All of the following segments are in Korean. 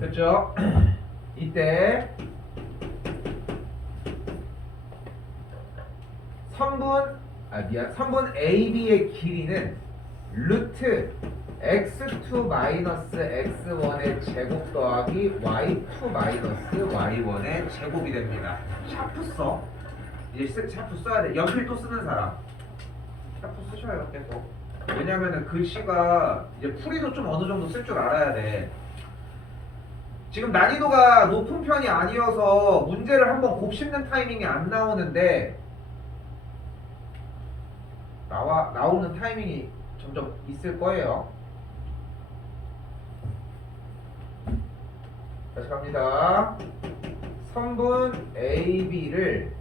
됐죠? 이때 선분 AB의 길이는 루트 x2 마이너스 x1의 제곱 더하기 y2 마이너스 y1의 제곱이 됩니다. 샤프 써. 이제 샤프 써야 돼. 연필 또 쓰는 사람 샤프 쓰셔요 계속. 왜냐면은 글씨가 이제 풀이도 좀 어느 정도 쓸 줄 알아야 돼. 지금 난이도가 높은 편이 아니어서 문제를 한번 곱씹는 타이밍이 안 나오는데 나오는 타이밍이 점점 있을 거예요. 다시 갑니다. 선분 AB를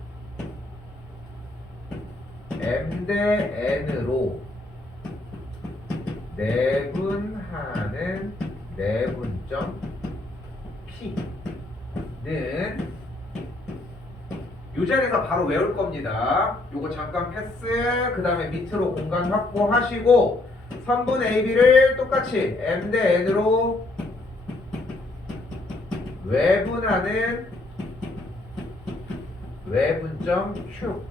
M 대 N으로 내분하는 내분점 P는 이 자리에서 바로 외울 겁니다. 요거 잠깐 패스. 그 다음에 밑으로 공간 확보하시고 선분 AB를 똑같이 M 대 N으로 외분하는 외분점 Q.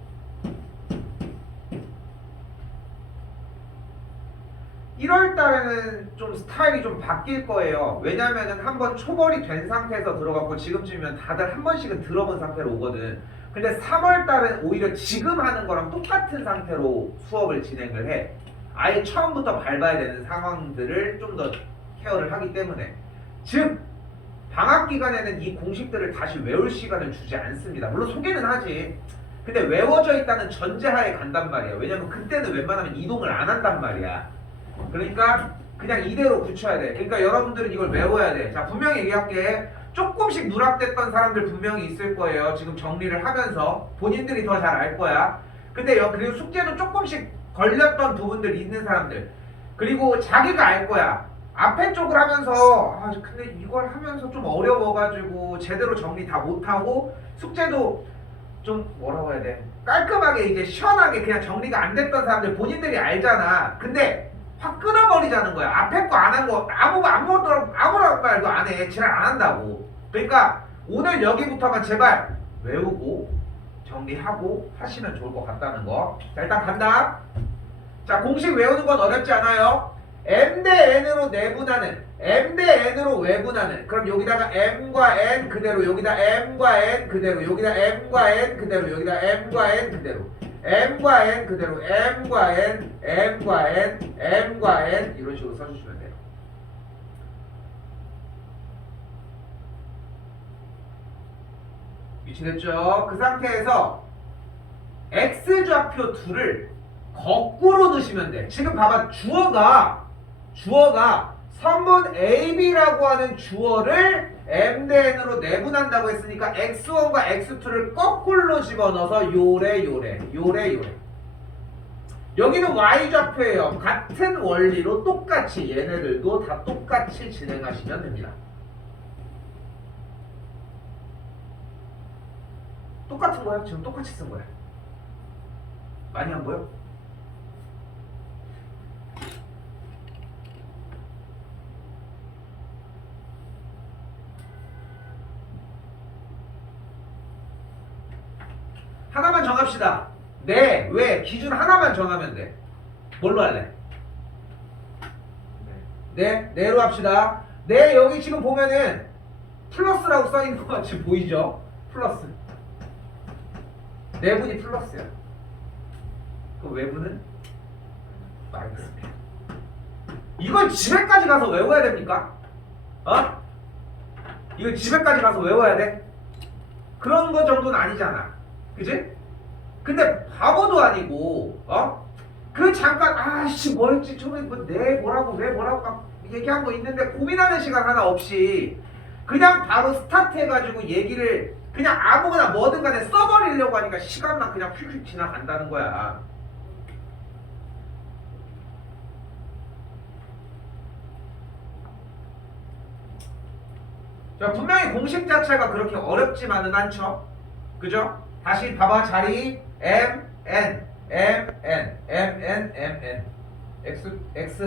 1월 달에는 좀 스타일이 좀 바뀔 거예요. 왜냐면은 한번 초벌이 된 상태에서 들어갔고 지금쯤이면 다들 한 번씩은 들어본 상태로 오거든. 근데 3월 달은 오히려 지금 하는 거랑 똑같은 상태로 수업을 진행을 해. 아예 처음부터 밟아야 되는 상황들을 좀 더 케어를 하기 때문에. 즉 방학 기간에는 이 공식들을 다시 외울 시간을 주지 않습니다. 물론 소개는 하지. 근데 외워져 있다는 전제하에 간단 말이야. 왜냐면 그때는 웬만하면 이동을 안 한단 말이야. 그러니까 그냥 이대로 붙여야 돼. 그러니까 여러분들은 이걸 외워야 돼. 자, 분명히 얘기할게. 조금씩 누락됐던 사람들 분명히 있을 거예요. 지금 정리를 하면서 본인들이 더 잘 알 거야. 근데 그리고 숙제도 조금씩 걸렸던 부분들 있는 사람들, 그리고 자기가 알 거야. 앞에 쪽을 하면서 근데 이걸 하면서 좀 어려워가지고 제대로 정리 다 못하고 숙제도 좀 뭐라고 해야 돼, 깔끔하게 이제 시원하게 그냥 정리가 안 됐던 사람들 본인들이 알잖아. 근데 확 끊어버리자는 거야. 앞에 거 안 한 거 아무런 말도 안 해. 지랄 안 한다고. 그러니까 오늘 여기부터만 제발 외우고 정리하고 하시면 좋을 것 같다는 거. 자, 일단 간다. 자, 공식 외우는 건 어렵지 않아요. M 대 N으로 내분하는, M 대 N으로 외분하는. 그럼 여기다가 M과 N 그대로, 여기다 M과 N 그대로, 여기다 M과 N 그대로, 여기다 M과 N 그대로, M과 N 그대로, M과 N, M과 N, M과 N 이런 식으로 써주시면 돼요. 위치됐죠? 그 상태에서 X좌표 둘을 거꾸로 넣으시면 돼. 지금 봐봐. 주어가 선분 AB라고 하는 주어를 M 대 N으로 내분한다고 했으니까 X1과 X2를 거꾸로 집어넣어서 요래. 여기는 Y좌표예요. 같은 원리로 똑같이 얘네들도 다 똑같이 진행하시면 됩니다. 똑같은 거야. 지금 똑같이 쓴 거야. 많이 안 보여? 하나만 정합시다. 네, 왜? 기준 하나만 정하면 돼. 뭘로 할래? 네, 네로 합시다. 네, 여기 지금 보면은 플러스라고 써있는 것 같이 보이죠? 플러스. 내분이 플러스야. 그 외분은 마이너스야. 이걸 집에까지 가서 외워야 됩니까? 이걸 집에까지 가서 외워야 돼? 그런 거 정도는 아니잖아. 그지? 근데 바보도 아니고 그 잠깐 뭐였지 처음에 뭐라고 왜 뭐라고 막 얘기한 거 있는데 고민하는 시간 하나 없이 그냥 바로 스타트 해가지고 얘기를 그냥 아무거나 뭐든 간에 써버리려고 하니까 시간만 그냥 휙휙 지나간다는 거야. 자, 분명히 공식 자체가 그렇게 어렵지만은 않죠. 그죠? 다시 봐봐. 자리 M, N, M, N, M, N, M, N.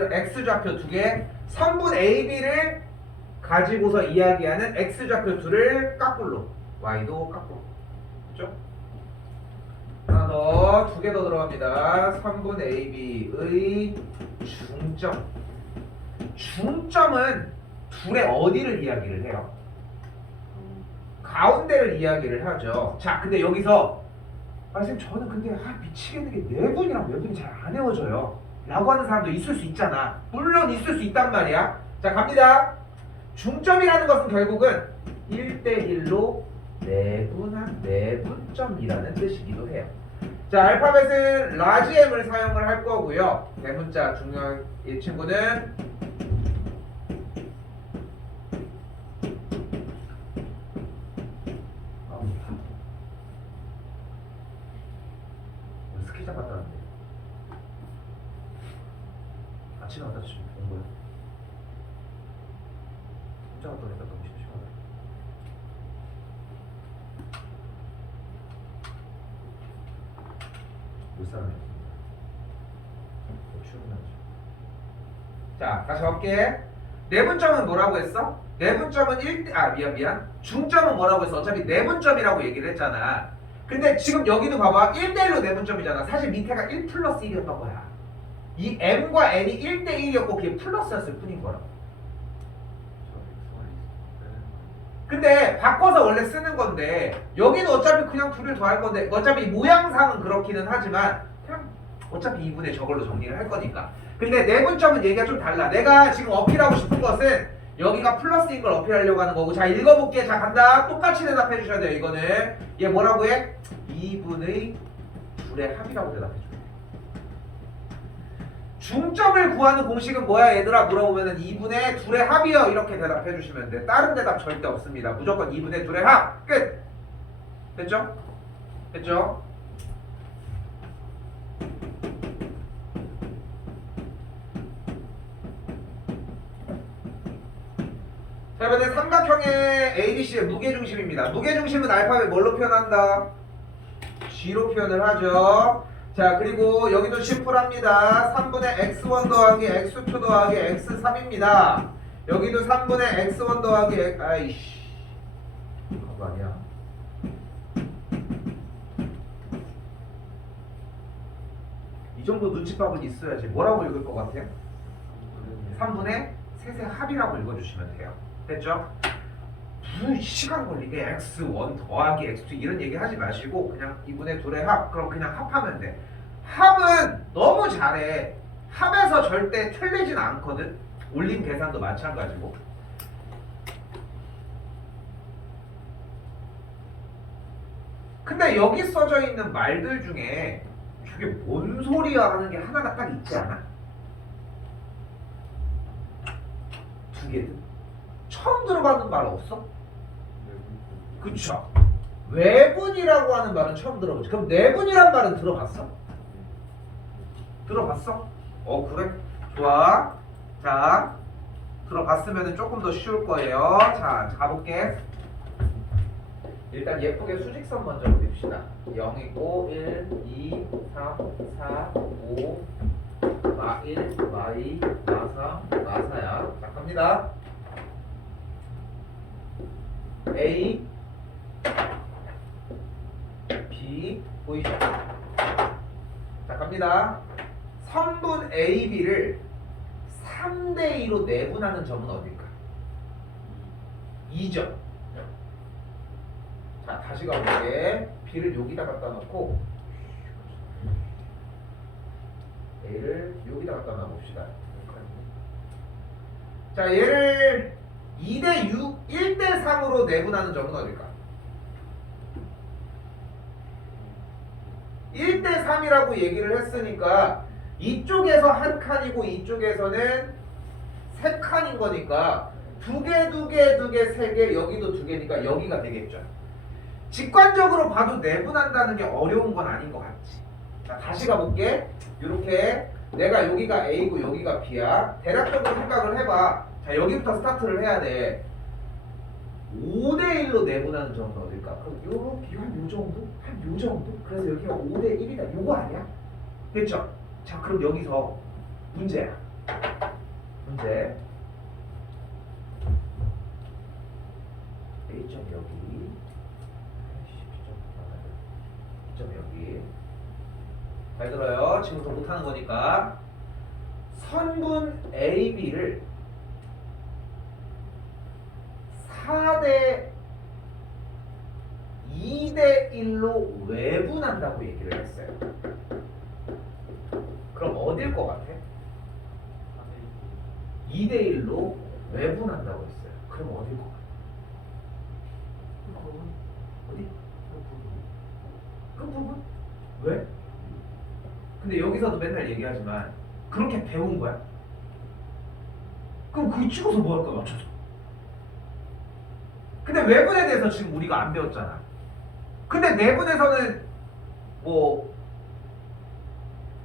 X좌표 두 개. 선분 AB를 가지고서 이야기하는 x좌표수를 까꿀로, y도 까꿀로. 그렇죠? 하나 더, 두 개 더 들어갑니다. 3분 AB의 중점. 중점은 둘의 어디를 이야기를 해요? 가운데를 이야기를 하죠. 자, 근데 여기서 선생님 저는 근데 미치겠는 게 내분이랑 외분이 잘 안 외워져요 라고 하는 사람도 있을 수 있잖아. 물론 있을 수 있단 말이야. 자, 갑니다. 중점이라는 것은 결국은 1대1로 내분점이라는 뜻이기도 해요. 자, 알파벳은 라지 M을 사용을 할 거고요. 대문자 중요한 이 친구는 스키장 갔다 왔는데 아침에 왔다 지금 온 거야. 혼자 갔다 오니까 너무 심심하다. 못 사람이었습니다. 출근하죠. 자, 다시 볼게. 내분점은 뭐라고 했어? 내분점은 미안. 중점은 뭐라고 했어? 어차피 내분점이라고 얘기를 했잖아. 근데 지금 여기도 봐봐. 1대1로 내분점이잖아. 사실 밑에가 1 플러스 1이었던 거야. 이 m과 n이 1대1이었고 그게 플러스였을 뿐인 거라고. 근데 바꿔서 원래 쓰는 건데 여기는 어차피 그냥 둘을 더할 건데 어차피 모양상은 그렇기는 하지만 그냥 어차피 2분의 저걸로 정리를 할 거니까. 근데 내분점은 얘기가 좀 달라. 내가 지금 어필하고 싶은 것은 여기가 플러스인 걸 어필하려고 하는 거고. 자, 읽어볼게. 자, 간다. 똑같이 대답해 주셔야 돼요. 이거는 얘 뭐라고 해? 2분의 둘의 합이라고 대답해 줘요. 중점을 구하는 공식은 뭐야 얘들아 물어보면은 2분의 둘의 합이요 이렇게 대답해 주시면 돼. 다른 대답 절대 없습니다. 무조건 2분의 둘의 합. 끝. 됐죠? 됐죠? 자, 이번엔 삼각형의 ABC의 무게중심입니다. 무게중심은 알파벳 뭘로 표현한다? G로 표현을 하죠. 자, 그리고 여기도 심플합니다. 3분의 x1 더하기 x2 더하기 x3입니다. 여기도 3분의 x1 더하기 아이씨 그거 아니야. 이 정도 눈치밥은 있어야지. 뭐라고 읽을 것 같아요? 3분의 셋의 합이라고 읽어주시면 돼요. 됐죠? 무슨 시간 걸리게 x1 더하기 x2 이런 얘기 하지 마시고 그냥 2분의 둘의 합. 그럼 그냥 합하면 돼. 합은 너무 잘해. 합에서 절대 틀리진 않거든. 올림 계산도 마찬가지고. 근데 여기 써져 있는 말들 중에 저게 뭔 소리야 하는 게 하나가 딱 있지 않아? 두 개든. 처음 들어가는 말 없어? 그쵸? 외분이라고 하는 말은 처음 들어보지. 그럼 내분이란 말은 들어봤어? 들어봤어? 그래? 좋아. 자, 들어봤으면 조금 더 쉬울 거예요. 자, 가볼게. 일단 예쁘게 수직선 먼저 그립시다. 0이고 1, 2, 3, 4, 5, 마1, 마2, 마3, 마4야. 자, 갑니다. A, B 보이시죠? 자, 갑니다. 선분 AB를 3대2로 내분하는 점은 어딜까? 2점. 자, 다시 가볼게. B를 여기다 갖다 놓고 A를 여기다 갖다 놔봅시다. 자, 얘를 2대6, 1대3으로 내분하는 점은 어딜까? 1대3이라고 얘기를 했으니까 이쪽에서 한 칸이고 이쪽에서는 세 칸인 거니까 두 개, 두 개, 두 개, 세 개, 여기도 두 개니까 여기가 되겠죠. 직관적으로 봐도 내분한다는 게 어려운 건 아닌 것 같지. 자, 다시 가볼게. 이렇게 내가 여기가 A고 여기가 B야. 대략적으로 생각을 해봐. 자, 여기부터 스타트를 해야 돼. 5대1로 내분하는 점은 어딜까? 그럼 요렇게 한 요 정도? 한 요 정도? 그래서 여기가 5대1이다. 요거 아니야? 됐죠? 자, 그럼 여기서 문제야. 문제. A점 여기, B점 여기. 잘 들어요. 지금부터 못하는 거니까. 선분 AB를 4대 2대 1로 외분한다고 얘기를 했어요. 그럼 어딜 것 같아? 2대 1로 외분한다고 했어요. 그럼 어딜 것 같아? 어디? 끝부분? 왜? 근데 여기서도 맨날 얘기하지만 그렇게 배운 거야. 그럼 그거 찍어서 뭐 할 거야, 맞춰서? 근데 외분에 대해서 지금 우리가 안 배웠잖아. 근데 내분에서는 뭐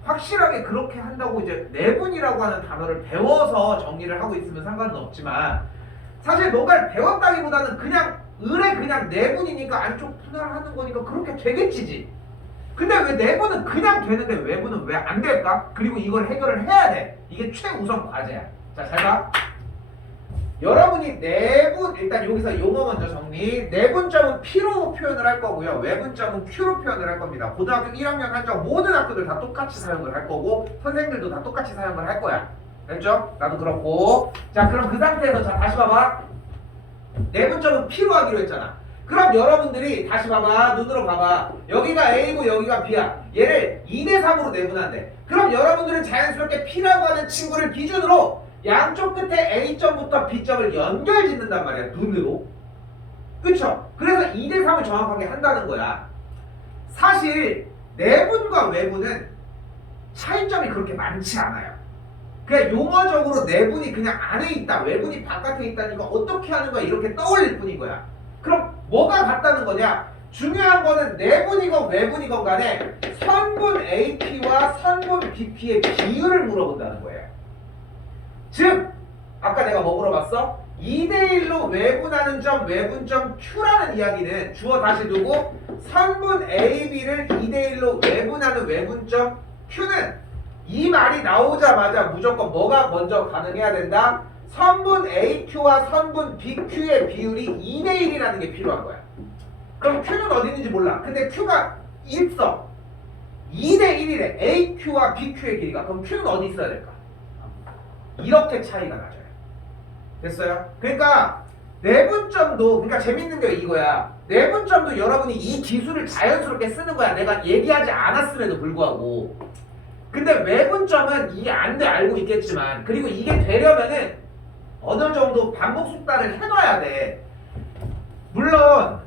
확실하게 그렇게 한다고 이제 내분이라고 하는 단어를 배워서 정리를 하고 있으면 상관은 없지만 사실 뭔가를 배웠다기보다는 그냥 을에 그냥 내분이니까 안쪽 분할을 하는 거니까 그렇게 되겠지지. 근데 왜 내분은 그냥 되는데 외분은 왜 안 될까? 그리고 이걸 해결을 해야 돼. 이게 최우선 과제야. 자, 잘 봐. 여러분이 내분, 일단 여기서 용어 먼저 정리. 내분점은 P로 표현을 할 거고요. 외분점은 Q로 표현을 할 겁니다. 고등학교 1학년 한정 모든 학교들 다 똑같이 사용을 할 거고 선생님들도 다 똑같이 사용을 할 거야. 됐죠? 나도 그렇고. 자, 그럼 그 상태에서 자 다시 봐봐. 내분점은 P로 하기로 했잖아. 그럼 여러분들이 다시 봐봐. 눈으로 봐봐. 여기가 A고 여기가 B야. 얘를 2대 3으로 내분한대. 그럼 여러분들은 자연스럽게 P라고 하는 친구를 기준으로 양쪽 끝에 A점부터 B점을 연결 짓는단 말이야. 눈으로. 그쵸? 그래서 2대 3을 정확하게 한다는 거야. 사실 내분과 외분은 차이점이 그렇게 많지 않아요. 그냥 용어적으로 내분이 그냥 안에 있다, 외분이 바깥에 있다니까 어떻게 하는 거야 이렇게 떠올릴 뿐인 거야. 그럼 뭐가 같다는 거냐? 중요한 거는 내분이건 외분이건 간에 선분 AP와 선분 BP의 비율을 물어본다는 거예요. 즉 아까 내가 뭐 물어봤어? 2대1로 외분하는 점, 외분점 Q라는 이야기는 주어 다시 두고 선분 AB를 2대1로 외분하는 외분점 Q는 이 말이 나오자마자 무조건 뭐가 먼저 가능해야 된다? 선분 AQ와 선분 BQ의 비율이 2대1이라는 게 필요한 거야. 그럼 Q는 어디 있는지 몰라. 근데 Q가 있어. 2대1이래. AQ와 BQ의 길이가. 그럼 Q는 어디 있어야 될까? 이렇게 차이가 나죠. 됐어요? 그러니까 내분점도 그러니까 재밌는 게 이거야. 내분점도 여러분이 이 기술을 자연스럽게 쓰는 거야. 내가 얘기하지 않았음에도 불구하고. 근데 외분점은 이게 안 돼 알고 있겠지만 그리고 이게 되려면은 어느 정도 반복 숙달을 해놔야 돼. 물론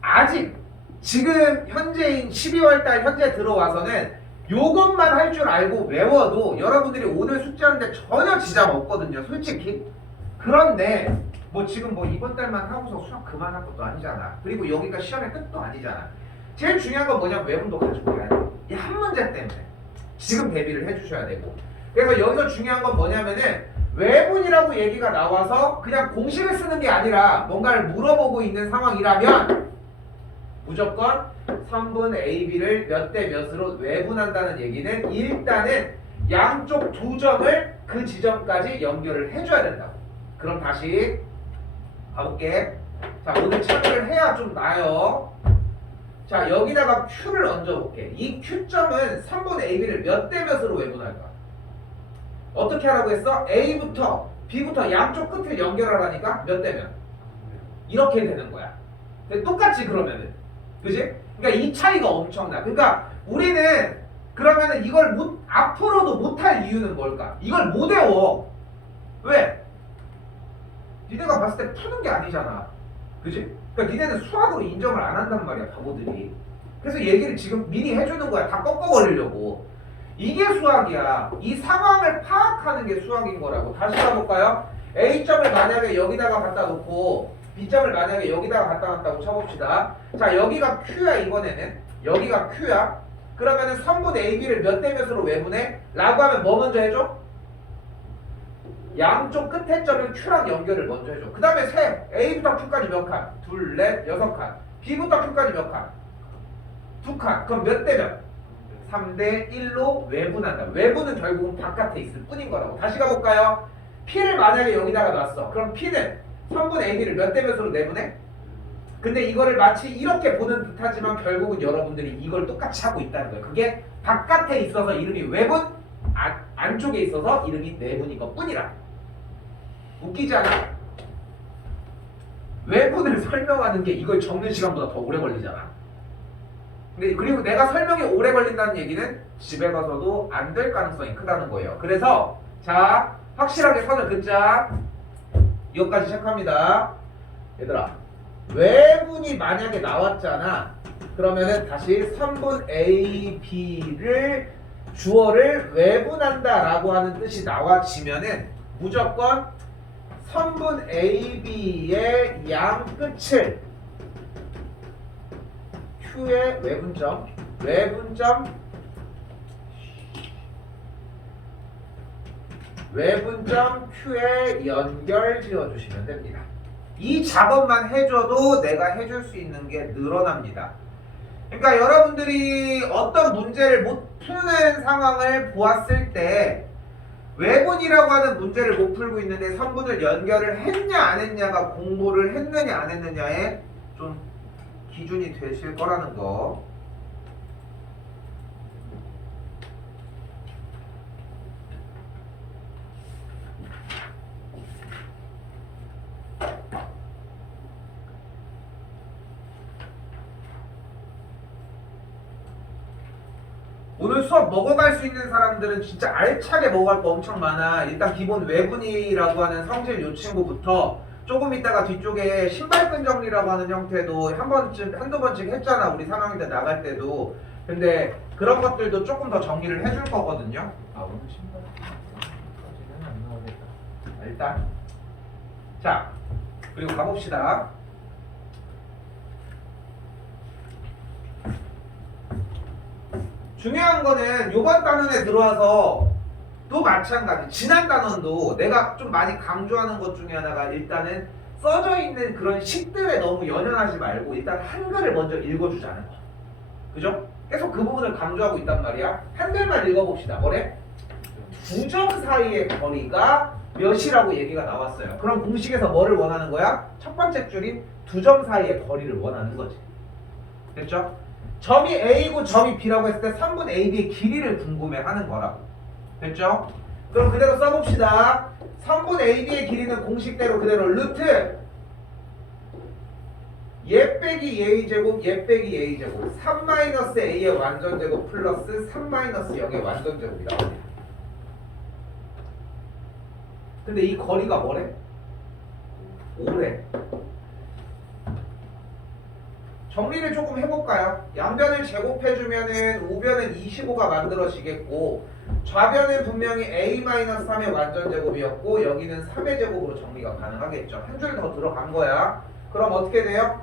아직 지금 현재인 12월달 현재 들어와서는 요것만 할 줄 알고 외워도 여러분들이 오늘 숙제하는데 전혀 지장 없거든요. 솔직히. 그런데 뭐 지금 뭐 이번 달만 하고서 수학 그만할 것도 아니잖아. 그리고 여기가 시험의 끝도 아니잖아. 제일 중요한 건 뭐냐면 외분도 가지고 가야 돼. 이 한 문제 때문에 지금 대비를 해주셔야 되고. 그래서 여기서 중요한 건 뭐냐면은 외분이라고 얘기가 나와서 그냥 공식을 쓰는 게 아니라 뭔가를 물어보고 있는 상황이라면 무조건 선분 AB를 몇 대 몇으로 외분한다는 얘기는 일단은 양쪽 두 점을 그 지점까지 연결을 해줘야 된다고. 그럼 다시 가볼게. 자, 오늘 참여를 해야 좀 나아요. 자, 여기다가 Q를 얹어볼게. 이 Q점은 선분 AB를 몇 대 몇으로 외분할까? 어떻게 하라고 했어? A부터 B부터 양쪽 끝을 연결하라니까 몇 대 몇? 이렇게 되는 거야. 근데 똑같이 그러면은 그지? 그러니까 이 차이가 엄청나. 그러니까 우리는 그러면은 이걸 앞으로도 못할 이유는 뭘까? 이걸 못 외워. 왜? 니네가 봤을 때 푸는 게 아니잖아. 그지? 그러니까 니네는 수학으로 인정을 안 한단 말이야, 바보들이. 그래서 얘기를 지금 미리 해주는 거야. 다 꺾어버리려고. 이게 수학이야. 이 상황을 파악하는 게 수학인 거라고. 다시 가볼까요? A점을 만약에 여기다가 갖다 놓고 B점을 만약에 여기다가 갖다 놨다고 쳐봅시다. 자, 여기가 Q야 이번에는. 여기가 Q야. 그러면은 선분 AB를 몇 대 몇으로 외분해? 라고 하면 뭐 먼저 해줘? 양쪽 끝에 점을 Q랑 연결을 먼저 해줘. 그 다음에 세. A부터 Q까지 몇 칸? 둘, 넷, 여섯 칸. B부터 Q까지 몇 칸? 두 칸. 그럼 몇 대 몇? 3대 1로 외분한다. 외분은 결국은 바깥에 있을 뿐인 거라고. 다시 가볼까요? P를 만약에 여기다가 놨어. 그럼 P는 선분 AB를 몇 대 몇으로 내분해? 근데 이거를 마치 이렇게 보는 듯하지만 결국은 여러분들이 이걸 똑같이 하고 있다는 거예요. 그게 바깥에 있어서 이름이 외분, 안쪽에 있어서 이름이 내분인 것 뿐이라. 웃기지 않아? 외분을 설명하는 게 이걸 적는 시간보다 더 오래 걸리잖아. 근데 그리고 내가 설명이 오래 걸린다는 얘기는 집에 가서도 안 될 가능성이 크다는 거예요. 그래서 자, 확실하게 선을 긋자. 이것까지 시작합니다. 얘들아, 외분이 만약에 나왔잖아. 그러면은 다시 선분 A, B를 주어를 외분한다 라고 하는 뜻이 나와지면은 무조건 선분 A, B의 양 끝을 Q의 외분점 Q에 연결 지어주시면 됩니다. 이 작업만 해줘도 내가 해줄 수 있는 게 늘어납니다. 그러니까 여러분들이 어떤 문제를 못 푸는 상황을 보았을 때 외분이라고 하는 문제를 못 풀고 있는데 선분을 연결을 했냐 안 했냐가 공부를 했느냐 안 했느냐에 좀 기준이 되실 거라는 거. 오늘 수업 먹어갈 수 있는 사람들은 진짜 알차게 먹어갈 거 엄청 많아. 일단 기본 외분이라고 하는 성질 요 친구부터 조금 있다가 뒤쪽에 신발끈 정리라고 하는 형태도 한두 번씩 했잖아. 우리 3학년 때 나갈 때도. 근데 그런 것들도 조금 더 정리를 해줄 거거든요. 오늘 신발끈까지는 안 나오겠다. 일단 자, 그리고 가봅시다. 중요한 거는 요번 단원에 들어와서 또 마찬가지 지난 단원도 내가 좀 많이 강조하는 것 중에 하나가 일단은 써져 있는 그런 식들에 너무 연연하지 말고 일단 한글을 먼저 읽어주자는 거. 그죠? 계속 그 부분을 강조하고 있단 말이야. 한글만 읽어봅시다. 뭐래? 두 점 사이의 거리가 몇이라고 얘기가 나왔어요. 그럼 공식에서 뭐를 원하는 거야? 첫 번째 줄인 두 점 사이의 거리를 원하는 거지. 됐죠? 점이 A고 점이 B라고 했을 때 3분 AB의 길이를 궁금해하는 거라고. 됐죠? 그럼 그대로 써봅시다. 3분 AB의 길이는 공식대로 그대로 루트 얘 빼기 A제곱 얘 빼기 A제곱 3-A의 완전제곱 플러스 3-0의 완전제곱이라고 합니다. 근데 이 거리가 뭐래? 5래. 정리를 조금 해볼까요? 양변을 제곱해주면은 우변은 25가 만들어지겠고 좌변은 분명히 A-3의 완전제곱이었고 여기는 3의 제곱으로 정리가 가능하겠죠. 한 줄 더 들어간 거야. 그럼 어떻게 돼요?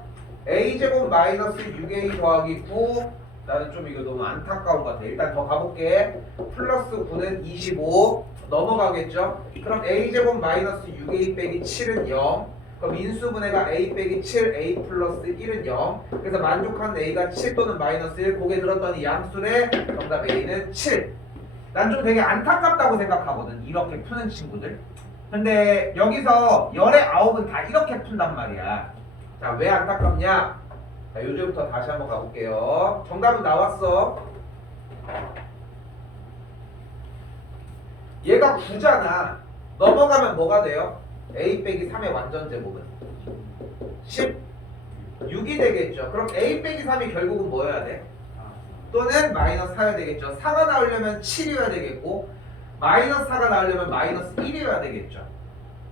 A제곱 마이너스 6A 더하기 9. 나는 좀 이거 너무 안타까운 것 같아. 일단 더 가볼게. 플러스 9는 25 넘어가겠죠. 그럼 A제곱 마이너스 6A 빼기 7은 0. 그럼 인수분해가 A 빼기 7, A 플러스 1은 0. 그래서 만족한 A가 7 또는 마이너스 1. 고개 들었더니 양수래. 정답 A는 7. 난 좀 되게 안타깝다고 생각하거든. 이렇게 푸는 친구들. 근데 여기서 열의 9은 다 이렇게 푼단 말이야. 자, 왜 안타깝냐? 자, 요즘부터 다시 한번 가볼게요. 정답은 나왔어. 얘가 9잖아. 넘어가면 뭐가 돼요? A 빼기 3의 완전제곱은 16이 되겠죠. 그럼 A 빼기 3이 결국은 뭐여야 돼? 또는 마이너스 4여야 되겠죠. 4가 나오려면 7이어야 되겠고 마이너스 4가 나오려면 마이너스 1이어야 되겠죠.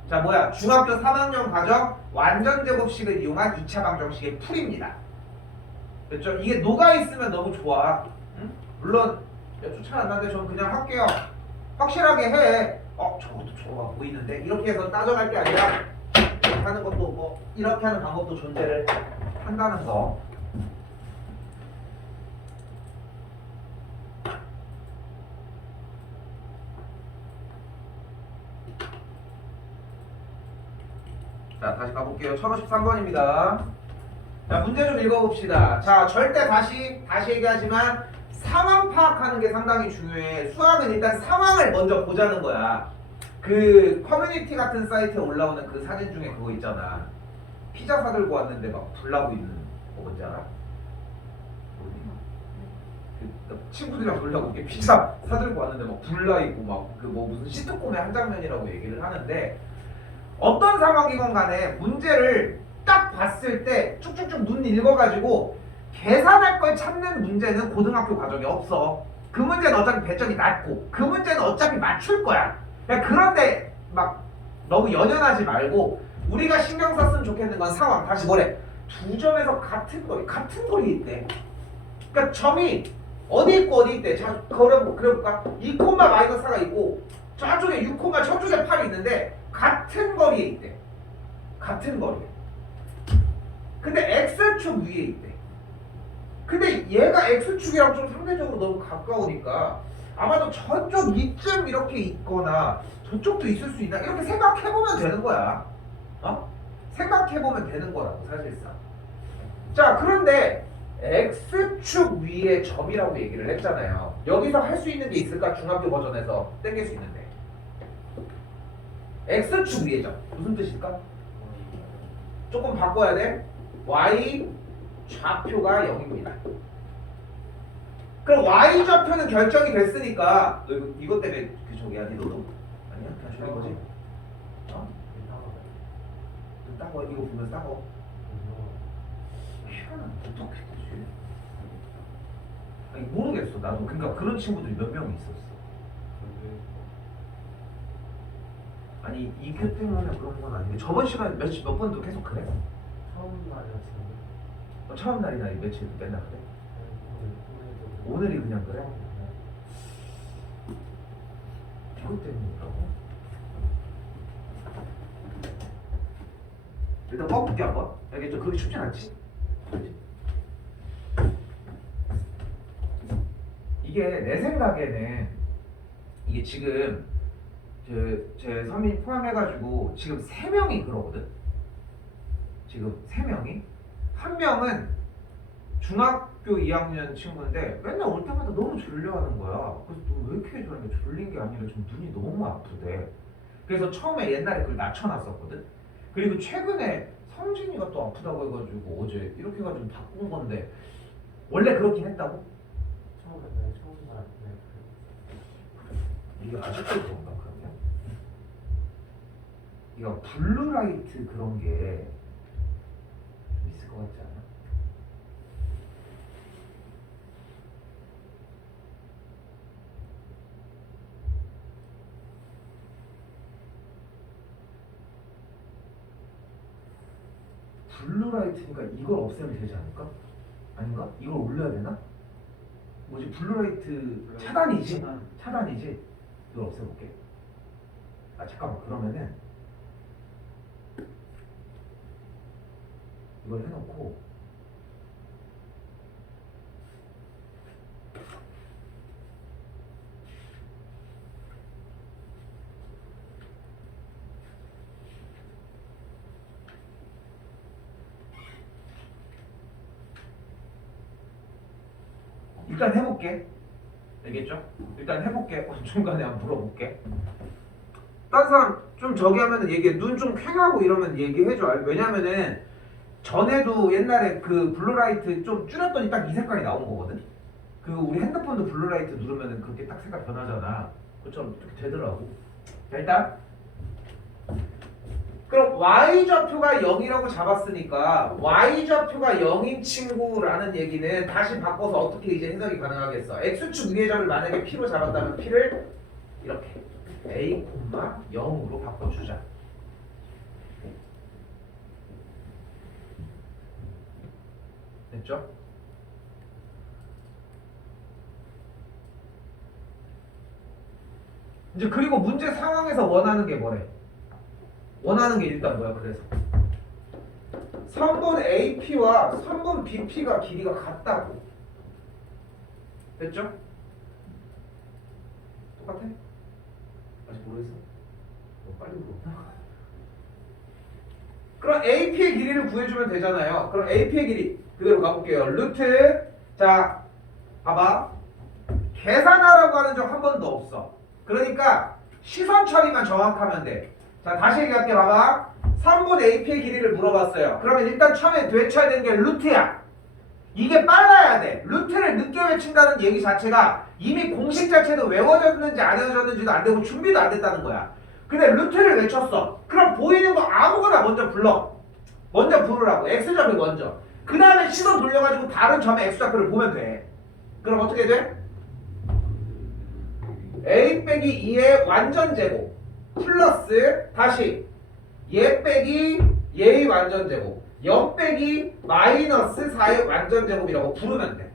자, 뭐야? 중학교 3학년 과정 완전제곱식을 이용한 2차 방정식의 풀입니다. 됐죠? 이게 녹아있으면 너무 좋아. 응? 물론 몇 주 차 안 나는데 저는 그냥 할게요. 확실하게 해. 저것도 좋아 보이는데 이렇게 해서 따져갈 게 아니라 이렇게 하는 것도 뭐 이렇게 하는 방법도 존재를 한다는 거. 자, 다시 가볼게요. 1053번입니다. 자, 문제 좀 읽어봅시다. 자, 절대 다시 얘기하지만 상황 파악하는 게 상당히 중요해. 수학은 일단 상황을 먼저 보자는 거야. 그 커뮤니티 같은 사이트에 올라오는 그 사진 중에 그거 있잖아. 피자 사들고 왔는데 막 불나고 있는 거 뭔지 알아? 그 친구들이랑 놀려고 이렇게 피자 사들고 왔는데 막 불나 있고 막 그 뭐 무슨 시트콤의 한 장면이라고 얘기를 하는데 어떤 상황이건 간에 문제를 딱 봤을 때 쭉쭉쭉 눈 읽어가지고 계산할 걸 찾는 문제는 고등학교 과정에 없어. 그 문제는 어차피 배점이 낮고 그 문제는 어차피 맞출 거야. 그런데 막 너무 연연하지 말고 우리가 신경 썼으면 좋겠는 건 상황. 다시 뭐래? 두 점에서 같은 거리에 있대. 그러니까 점이 어디 있고 어디 있대. 자, 그려볼까? 2, 마이너스 4가 있고 저쪽에 6, 저쪽에 8이 있는데 같은 거리에 있대. 같은 거리에. 근데 X축 위에 있대. 근데 얘가 X축이랑 좀 상대적으로 너무 가까우니까 아마도 저쪽 이쯤 이렇게 있거나 저쪽도 있을 수 있나 이렇게 생각해보면 되는 거야. 어? 생각해보면 되는 거라고 사실상. 자, 그런데 X축 위에 점이라고 얘기를 했잖아요. 여기서 할 수 있는 게 있을까? 중학교 버전에서 땡길 수 있는데 X축 위에 점 무슨 뜻일까? 조금 바꿔야 돼. Y 좌표가 0입니다. 그럼 Y 좌표는 결정이 됐으니까 너 이것 때문에 그 저기 아니 너도? 아니야? 그냥 저기 거지? 어? 따고 이거 보면서 따고 희한한 어떻게 되지? 아니 모르겠어 나도. 그러니까 그런 친구들이 몇 명 있었어. 아니 이교 때문에 그런 건 아닌데 저번 시간에 몇 번도 계속 그래? 처음 날이었어요. 처음 날이나 며칠 맨날 그래? 오늘이 그냥 그래? 이것 때문이라고? 일단 꺾을게 한번. 알겠죠? 그렇게 쉽진 않지? 이게 내 생각에는 이게 지금 제 서민 포함해가지고 지금 3명이 그러거든? 지금 3명이? 한 명은 중학교 2학년 친구인데 맨날 올 때마다 너무 졸려하는 거야. 그래서 너 왜 이렇게 졸리는데 졸린 게 아니라 좀 눈이 너무 아프대. 그래서 처음에 옛날에 그걸 낮춰놨었거든. 그리고 최근에 성진이가 또 아프다고 해가지고 어제 이렇게 해가지고 바꾼 건데 원래 그렇긴 했다고? 처음 날. 이게 아직도 그런가 그러면? 이거 블루라이트 그런 게 좀 있을 것 같지 않아? 블루라이트니까 이걸 없애면 되지 않을까? 아닌가? 이걸 올려야 되나? 뭐지? 블루라이트 차단이지? 차단이지? 이걸 없애볼게. 아 잠깐만 그러면은 이걸 해놓고 일단 해볼게. 알겠죠? 일단 해볼게. 중간에 한번 물어볼게. 딴 사람 좀 저기 하면은 얘기해. 눈 좀 퀭하고 이러면 얘기해줘. 왜냐면은 전에도 옛날에 그 블루라이트 좀 줄였더니 딱 이 색깔이 나온 거거든. 그 우리 핸드폰도 블루라이트 누르면은 그렇게 딱 색깔 변하잖아. 그처럼 이렇게 되더라고. 자, 일단 그럼 y좌표가 0이라고 잡았으니까 y좌표가 0인 친구라는 얘기는 다시 바꿔서 어떻게 이제 해석이 가능하겠어? x축 위의 점을 만약에 p로 잡았다면 p를 이렇게 a, 0으로 바꿔주자. 됐죠? 이제 그리고 문제 상황에서 원하는 게 뭐래? 원하는 게 일단 뭐야? 그래서 선분 AP와 선분 BP가 길이가 같다고. 됐죠? 똑같아? 아직 모르겠어? 너무 빨리 물었나? 그럼 AP의 길이를 구해주면 되잖아요. 그럼 AP의 길이 그대로 가볼게요. 루트. 자 봐봐, 계산하라고 하는 적 한 번도 없어. 그러니까 시선 처리만 정확하면 돼. 자 다시 얘기할게. 봐봐, 3분 AP의 길이를 물어봤어요. 그러면 일단 처음에 외쳐야 되는 게 루트야. 이게 빨라야 돼. 루트를 늦게 외친다는 얘기 자체가 이미 공식 자체도 외워졌는지 안 외워졌는지도 안 되고 준비도 안 됐다는 거야. 근데 루트를 외쳤어. 그럼 보이는 거 아무거나 먼저 불러. 먼저 부르라고. X좌표 먼저. 그 다음에 시선 돌려가지고 다른 점의 X좌표를 보면 돼. 그럼 어떻게 돼? A 빼기 2의 완전 제곱 플러스 다시 얘 빼기 얘의 완전 제곱 0 빼기 마이너스 4의 완전 제곱이라고 부르면 돼.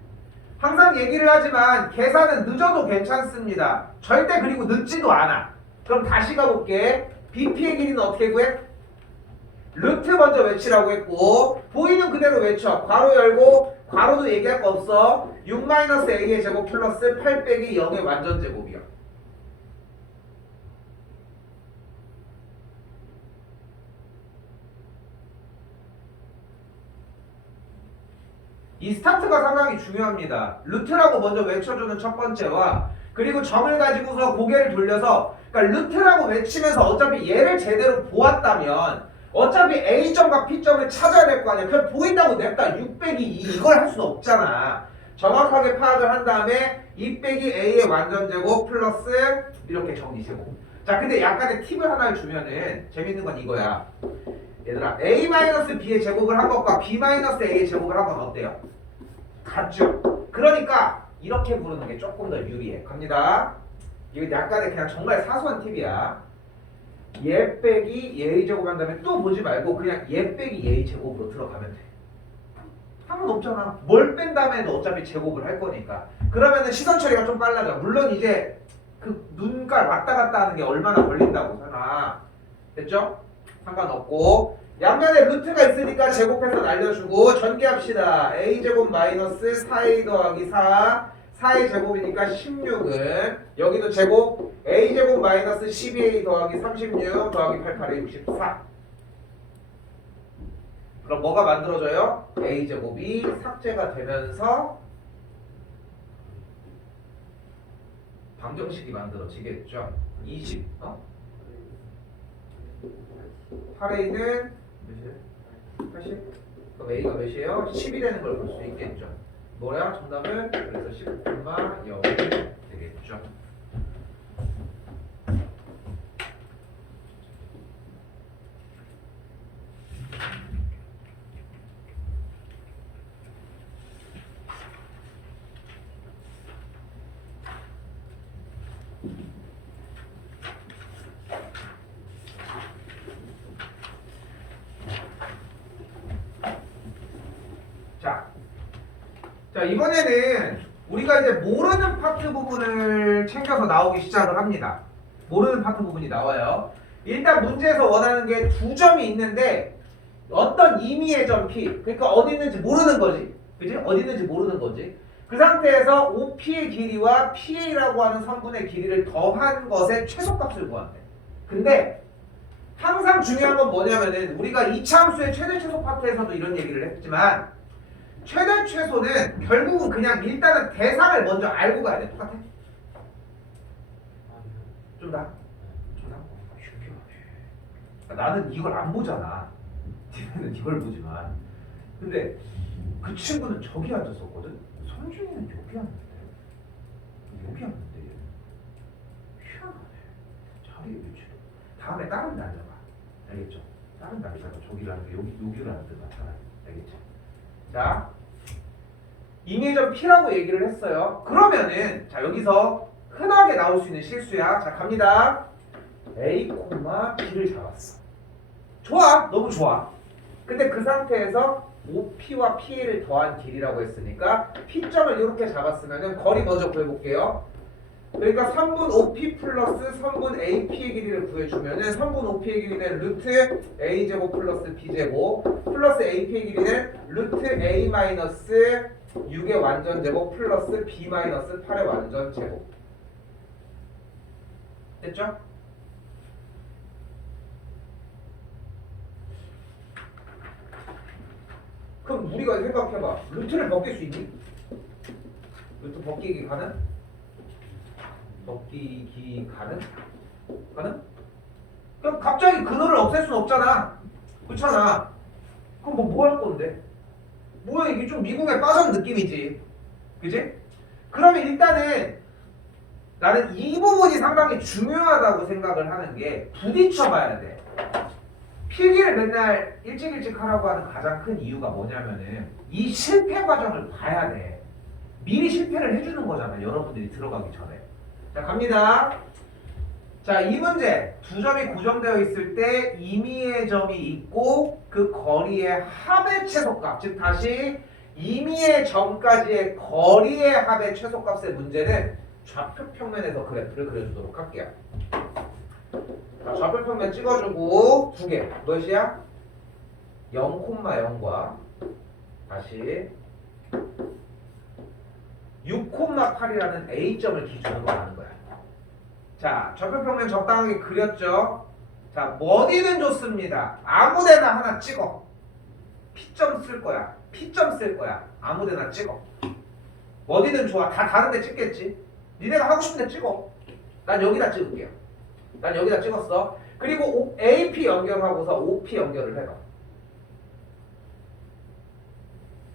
항상 얘기를 하지만 계산은 늦어도 괜찮습니다. 절대 그리고 늦지도 않아. 그럼 다시 가볼게. BP의 길이는 어떻게 구해? 루트 먼저 외치라고 했고 보이는 그대로 외쳐. 괄호 열고 괄호도 얘기할 거 없어. 6-a의 제곱 플러스 8 빼기 0의 완전 제곱이야. 이 스타트가 상당히 중요합니다. 루트라고 먼저 외쳐주는 첫 번째와 그리고 점을 가지고서 고개를 돌려서 그러니까 루트라고 외치면서 어차피 얘를 제대로 보았다면 어차피 A점과 P점을 찾아야 될 거 아니야. 그냥 보인다고 냅다 6 빼기 2 이걸 할 수는 없잖아. 정확하게 파악을 한 다음에 2 빼기 A의 완전제곱 플러스 이렇게 정리제곱. 자 근데 약간의 팁을 하나를 주면은 재밌는 건 이거야. 얘들아 A-B의 제곱을 한 것과 B-A의 제곱을 한 건 어때요? 같죠? 그러니까 이렇게 부르는 게 조금 더 유리해. 갑니다. 이거 약간의 그냥 정말 사소한 팁이야. 얘 빼기 얘의 제곱 한 다음에 또 보지 말고 그냥 얘 빼기 얘의 제곱으로 들어가면 돼. 상관없잖아. 뭘 뺀 다음에도 어차피 제곱을 할 거니까. 그러면은 시선 처리가 좀 빨라져. 물론 이제 그 눈깔 왔다 갔다 하는 게 얼마나 걸린다고 하나. 됐죠? 상관없고 양면에 루트가 있으니까 제곱해서 날려주고 전개합시다. a제곱 마이너스 4a 더하기 4 4의 제곱이니까 16은 여기도 제곱 a제곱 마이너스 12a 더하기 36 더하기 88에 64. 그럼 뭐가 만들어져요? a제곱이 삭제가 되면서 방정식이 만들어지겠죠. 20 8a는 몇이에요? 80? 그럼 a가 몇이에요? 10이 되는 걸 볼 수 있겠죠. 뭐야? 정답은 그래서 10,0이 되겠죠. 자 이번에는 우리가 이제 모르는 파트 부분을 챙겨서 나오기 시작을 합니다. 모르는 파트 부분이 나와요. 일단 문제에서 원하는 게 두 점이 있는데 어떤 임의의 점 P 그러니까 어디 있는지 모르는 거지. 그지? 어디 있는지 모르는 거지. 그 상태에서 OP의 길이와 PA라고 하는 선분의 길이를 더한 것의 최소값을 구한대. 근데 항상 중요한 건 뭐냐면은 우리가 이차함수의 최대 최소 파트에서도 이런 얘기를 했지만 최대 최소는 결국은 그냥 일단은 대상을 먼저 알고 가야 돼. 똑같아? 좀 나? 좀 나? 나는 이걸 안 보잖아. 니네는 이걸 보지만. 근데 그 친구는 저기 앉았었거든. 선준이는 여기 앉는데. 여기 앉는데 얘는. 희한하네. 자리에 위치를. 다음에 다른 데 앉아봐. 알겠죠? 다른 데 앉아봐. 저기를 앉아. 여기를 앉아봐. 알겠죠? 자, 임의점 P라고 얘기를 했어요. 그러면은 자 여기서 흔하게 나올 수 있는 실수야. 자 갑니다. A, B를 잡았어. 좋아, 너무 좋아. 근데 그 상태에서 OP와 PA를 더한 길이라고 했으니까 P점을 이렇게 잡았으면은 거리 먼저 구해볼게요. 그러니까 3분 OP 플러스 3분 AP의 길이를 구해주면은 3분 OP의 길이는 루트 A제곱 플러스 B제곱 플러스 AP의 길이는 루트 A 마이너스 6의 완전제곱 플러스 B 마이너스 8의 완전제곱. 됐죠? 그럼 우리가 생각해봐. 루트를 벗길 수 있니? 루트 벗기기 가능? 벗기기 가능? 가능? 그럼 갑자기 근호를 없앨 수는 없잖아. 그렇잖아. 그럼 뭐 할 건데? 뭐야 이게 좀 미국에 빠진 느낌이지. 그지? 그러면 일단은 나는 이 부분이 상당히 중요하다고 생각을 하는 게 부딪혀 봐야 돼. 필기를 맨날 일찍 하라고 하는 가장 큰 이유가 뭐냐면은 이 실패 과정을 봐야 돼. 미리 실패를 해주는 거잖아. 여러분들이 들어가기 전에. 자, 갑니다. 자, 이 문제. 두 점이 고정되어 있을 때 임의의 점이 있고 그 거리의 합의 최소값. 즉 다시 임의의 점까지의 거리의 합의 최소값의 문제는 좌표 평면에서 그래프를 그려주도록 할게요. 자, 좌표 평면 찍어주고 두 개. 무엇이야? 0,0과 다시 6,8이라는 A점을 기준으로 하는 거야. 자, 좌표 평면 적당하게 그렸죠? 자, 어디는 좋습니다. 아무데나 하나 찍어. P점 쓸 거야. P점 쓸 거야. 아무데나 찍어. 어디든 좋아. 다 다른데 찍겠지? 니네가 하고 싶은 데 찍어. 난 여기다 찍을게요. 난 여기다 찍었어. 그리고 AP 연결하고서 OP 연결을 해봐.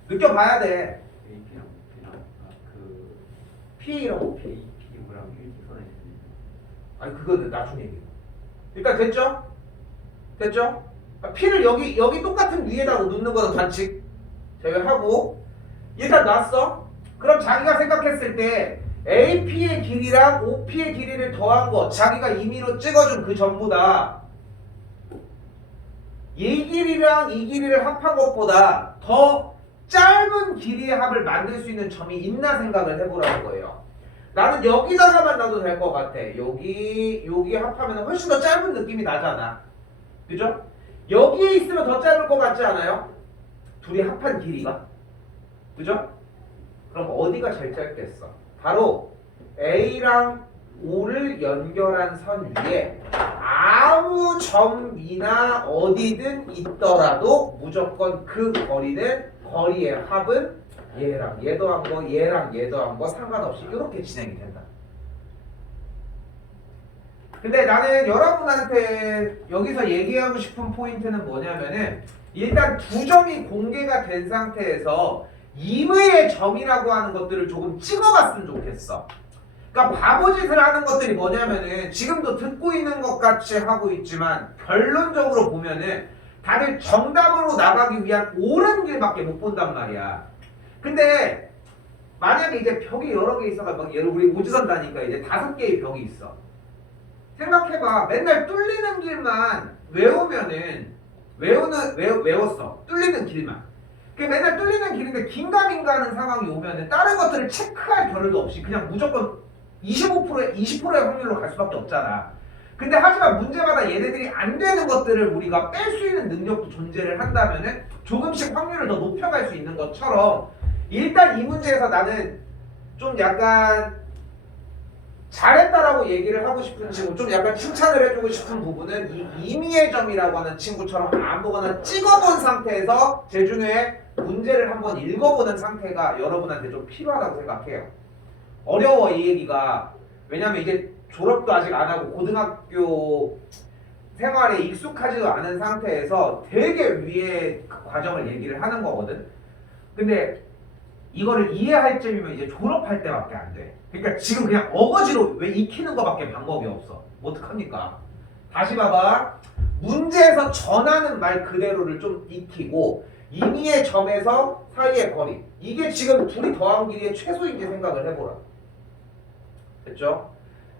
느껴봐야 돼. AP랑 P랑 그 P랑 OP. AP랑 일직선에 아니 그거는 나중에 얘기해. 일단 됐죠? 됐죠? P를 여기 똑같은 위에다가 놓는 거는 반칙 제외하고 일단 놨어. 그럼 자기가 생각했을 때 AP의 길이랑 OP의 길이를 더한 거 자기가 임의로 찍어준 그 전부 다 이 길이랑 이 길이를 합한 것보다 더 짧은 길이의 합을 만들 수 있는 점이 있나 생각을 해보라는 거예요. 나는 여기다가만 놔도 될 것 같아. 여기 합하면 훨씬 더 짧은 느낌이 나잖아. 그죠? 여기에 있으면 더 짧을 것 같지 않아요? 둘이 합한 길이가. 그죠? 그럼 어디가 제일 짧겠어? 바로 A랑 O를 연결한 선 위에 아무 점이나 어디든 있더라도 무조건 그 거리의 합은 얘랑 얘도 한 거, 얘랑 얘도 한 거 상관없이 이렇게 진행이 된다. 근데 나는 여러분한테 여기서 얘기하고 싶은 포인트는 뭐냐면은 일단 두 점이 공개가 된 상태에서 임의의 점이라고 하는 것들을 조금 찍어봤으면 좋겠어. 그러니까 바보짓을 하는 것들이 뭐냐면은 지금도 듣고 있는 것 같이 하고 있지만 결론적으로 보면은 다들 정답으로 나가기 위한 옳은 길밖에 못 본단 말이야. 근데 만약에 이제 벽이 여러 개 있어가 막 예를 우리 우주선 다니까 이제 5개의 벽이 있어. 생각해봐. 맨날 뚫리는 길만 외우면은 외웠어. 뚫리는 길만. 그 맨날 뚫리는 길인데 긴가민가 하는 상황이 오면은 다른 것들을 체크할 겨를도 없이 그냥 무조건 25%의 20%의 확률로 갈 수밖에 없잖아. 근데 하지만 문제마다 얘네들이 안 되는 것들을 우리가 뺄 수 있는 능력도 존재를 한다면은 조금씩 확률을 더 높여갈 수 있는 것처럼 일단 이 문제에서 나는 좀 약간 잘했다라고 얘기를 하고 싶은 친구, 좀 약간 칭찬을 해주고 싶은 부분은 이 임의의 점이라고 하는 친구처럼 아무거나 찍어본 상태에서 제중에 문제를 한번 읽어보는 상태가 여러분한테 좀 필요하다고 생각해요. 어려워 이 얘기가. 왜냐면 이제 졸업도 아직 안 하고 고등학교 생활에 익숙하지도 않은 상태에서 되게 위의 과정을 얘기를 하는 거거든. 근데 이거를 이해할 점이면 이제 졸업할 때밖에 안 돼. 그러니까 지금 그냥 어거지로 왜 익히는 거밖에 방법이 없어. 뭐 어떡합니까? 다시 봐봐. 문제에서 전하는 말 그대로를 좀 익히고 임의의 점에서 사이의 거리. 이게 지금 둘이 더한 길이의 최소인지 생각을 해보라. 됐죠?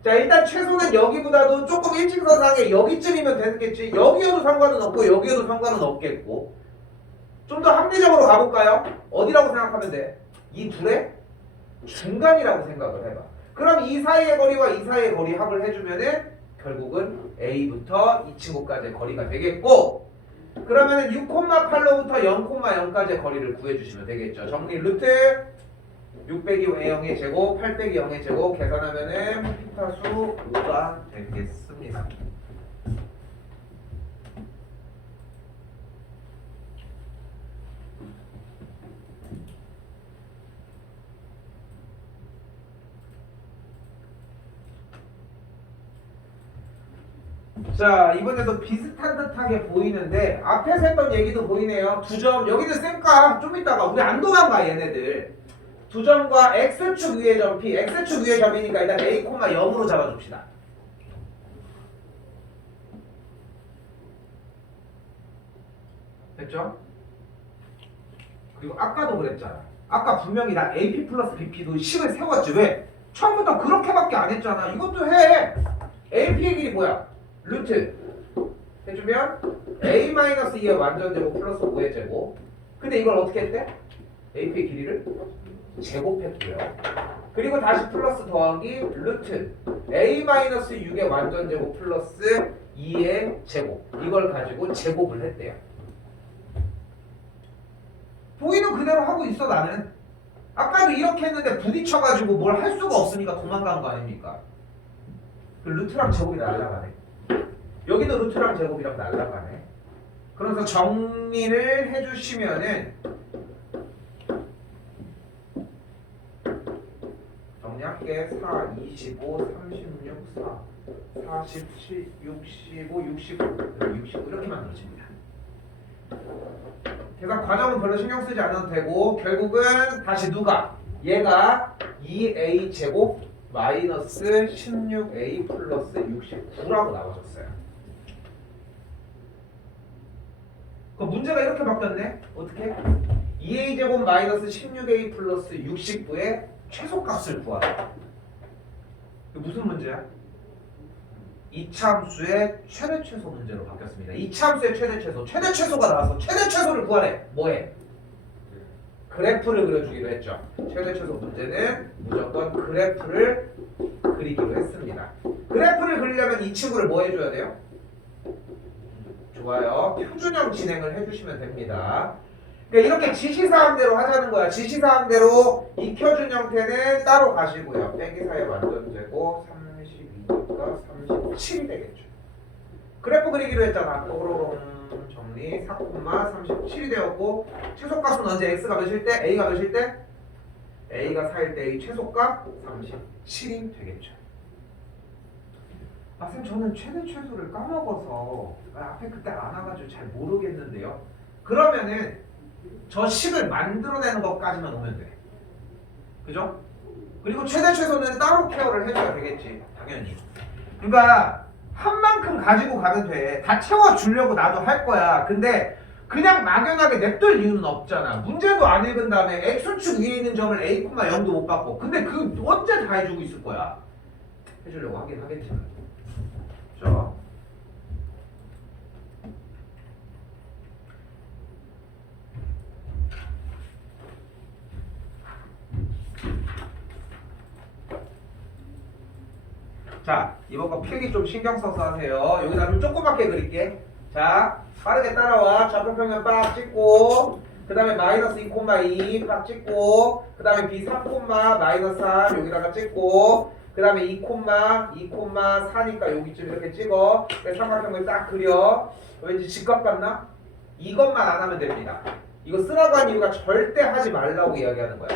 자, 일단 최소는 여기보다도 조금 일직선상에 여기쯤이면 되겠지. 여기여도 상관은 없고 여기여도 상관은 없겠고. 좀 더 합리적으로 가볼까요? 어디라고 생각하면 돼? 이 둘의 중간이라고 생각을 해봐. 그럼 이 사이의 거리와 이 사이의 거리 합을 해주면은 결국은 A부터 이 친구까지의 거리가 되겠고, 그러면은 6,8로부터 0,0까지의 거리를 구해주시면 되겠죠. 정리 루트 6 빼기 0의 제곱, 8 빼기 0의 제곱 계산하면은 피타수 5가 되겠습니다. 자, 이번에도 비슷한 듯하게 보이는데 앞에서 했던 얘기도 보이네요. 두 점, 여기는 쌩까 좀 이따가 우리 안 도망가 얘네들. 두 점과 x축 위의 점 p, x축 위의 점이니까 일단 a, 0으로 잡아줍시다. 됐죠? 그리고 아까도 그랬잖아. 아까 분명히 나 AP 플러스 BP도 식을 세웠지. 왜? 처음부터 그렇게밖에 안 했잖아. 이것도 해. AP의 길이 뭐야? 루트 해주면 A-2의 완전제곱 플러스 5의 제곱. 근데 이걸 어떻게 했대? AP의 길이를 제곱했고요. 그리고 다시 플러스 더하기 루트 A-6의 완전제곱 플러스 2의 제곱. 이걸 가지고 제곱을 했대요. 보이는 그대로 하고 있어 나는. 아까도 이렇게 했는데 부딪혀가지고 뭘 할 수가 없으니까 도망간 거 아닙니까? 그 루트랑 제곱이 날라가네. 여기도 루트랑 제곱이랑 날라가네. 그래서 정리를 해주시면은 정리할게. 4, 25, 36, 4, 47, 65, 65, 65 이렇게 만들어집니다. 계산 과정은 별로 신경 쓰지 않아도 되고 결국은 다시 누가? 얘가 2a 제곱 마이너스 16a 플러스 69라고 나와줬어요. 그 문제가 이렇게 바뀌었네. 어떻게? 2a 제곱 마이너스 16a 플러스 69의 최소값을 구하라. 무슨 문제야? 이차함수의 최대 최소 문제로 바뀌었습니다. 이차함수의 최대 최소, 최대 최소가 나와서 최대 최소를 구하래. 뭐해? 그래프를 그려주기로 했죠. 최대 최소 문제는 무조건 그래프를 그리기로 했습니다. 그래프를 그리려면 이 친구를 뭐 해줘야 돼요? 좋아요. 표준형 진행을 해주시면 됩니다. 그러니까 이렇게 지시사항대로 하자는 거야. 지시사항대로 익혀준 형태는 따로 가시고요. 빼기 사의 완전제곱 32가 37이 되겠죠. 그래프 그리기로 했잖아. 뽀로롱 정리 4,37이 되었고 최소값은 언제 x가 몇일 때? a가 몇일 때? a가 4일 때 a 최소값 37이 되겠죠. 아 쌤 저는 최대 최소를 까먹어서 앞에 그때 안 와가지고 잘 모르겠는데요. 그러면은 저 식을 만들어내는 것까지만 오면 돼. 그죠? 그리고 최대 최소는 따로 케어를 해줘야 되겠지. 당연히. 그러니까 한 만큼 가지고 가면 돼. 다 채워주려고 나도 할 거야. 근데 그냥 막연하게 냅둘 이유는 없잖아. 문제도 안 읽은 다음에 x축 위에 있는 점을 a, 0도 못 받고. 근데 그 언제 다 해주고 있을 거야. 해주려고 하긴 하겠지만. 그죠? 자, 이번 거 필기 좀 신경 써서 하세요. 여기다 좀 조그맣게 그릴게. 자, 빠르게 따라와. 좌표평면 빡 찍고, 그 다음에 마이너스 2,2 빡 찍고, 그 다음에 B 3, 마이너스 3 여기다가 찍고, 그 다음에 2,4니까 여기쯤 이렇게 찍어. 삼각형을 딱 그려. 왠지 직각 같나? 이것만 안 하면 됩니다. 이거 쓰라고 한 이유가 절대 하지 말라고 이야기하는 거야.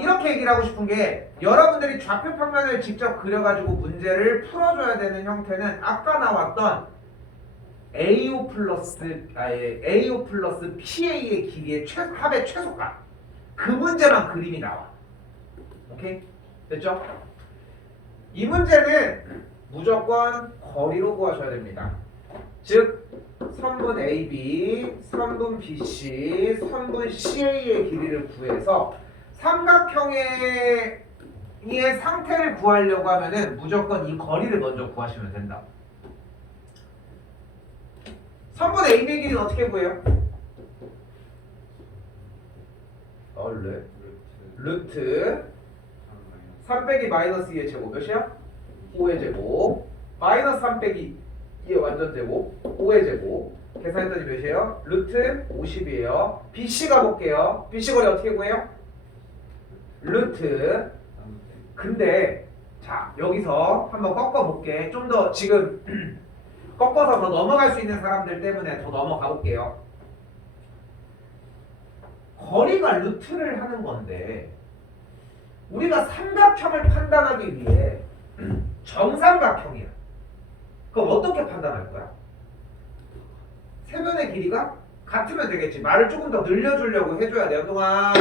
이렇게 얘기를 하고 싶은 게 여러분들이 좌표 평면을 직접 그려가지고 문제를 풀어줘야 되는 형태는 아까 나왔던 AO 플러스 PA의 길이의 합의 최소값 그 문제만 그림이 나와. 오케이? 됐죠? 이 문제는 무조건 거리로 구하셔야 됩니다. 즉 선분 AB, 선분 BC, 선분 CA의 길이를 구해서 삼각형의 상태를 구하려고 하면은 무조건 이 거리를 먼저 구하시면 된다. 선분 AB의 길이는 어떻게 구해요? 얼른 루트 3 빼기 마이너스 2의 제곱 몇이야? 5의 제곱 마이너스 3 빼기 2의 완전 제곱 5의 제곱 계산했더니 몇이에요? 루트 50이에요. BC 가볼게요. BC 거리 어떻게 구해요? 루트. 근데 자 여기서 한번 꺾어볼게. 좀 더 지금 꺾어서 더 넘어갈 수 있는 사람들 때문에 더 넘어가 볼게요. 거리가 루트를 하는 건데 우리가 삼각형을 판단하기 위해 정삼각형이야. 그럼 어떻게 판단할 거야? 세 변의 길이가 같으면 되겠지. 말을 조금 더 늘려주려고 해줘야 돼. 한동안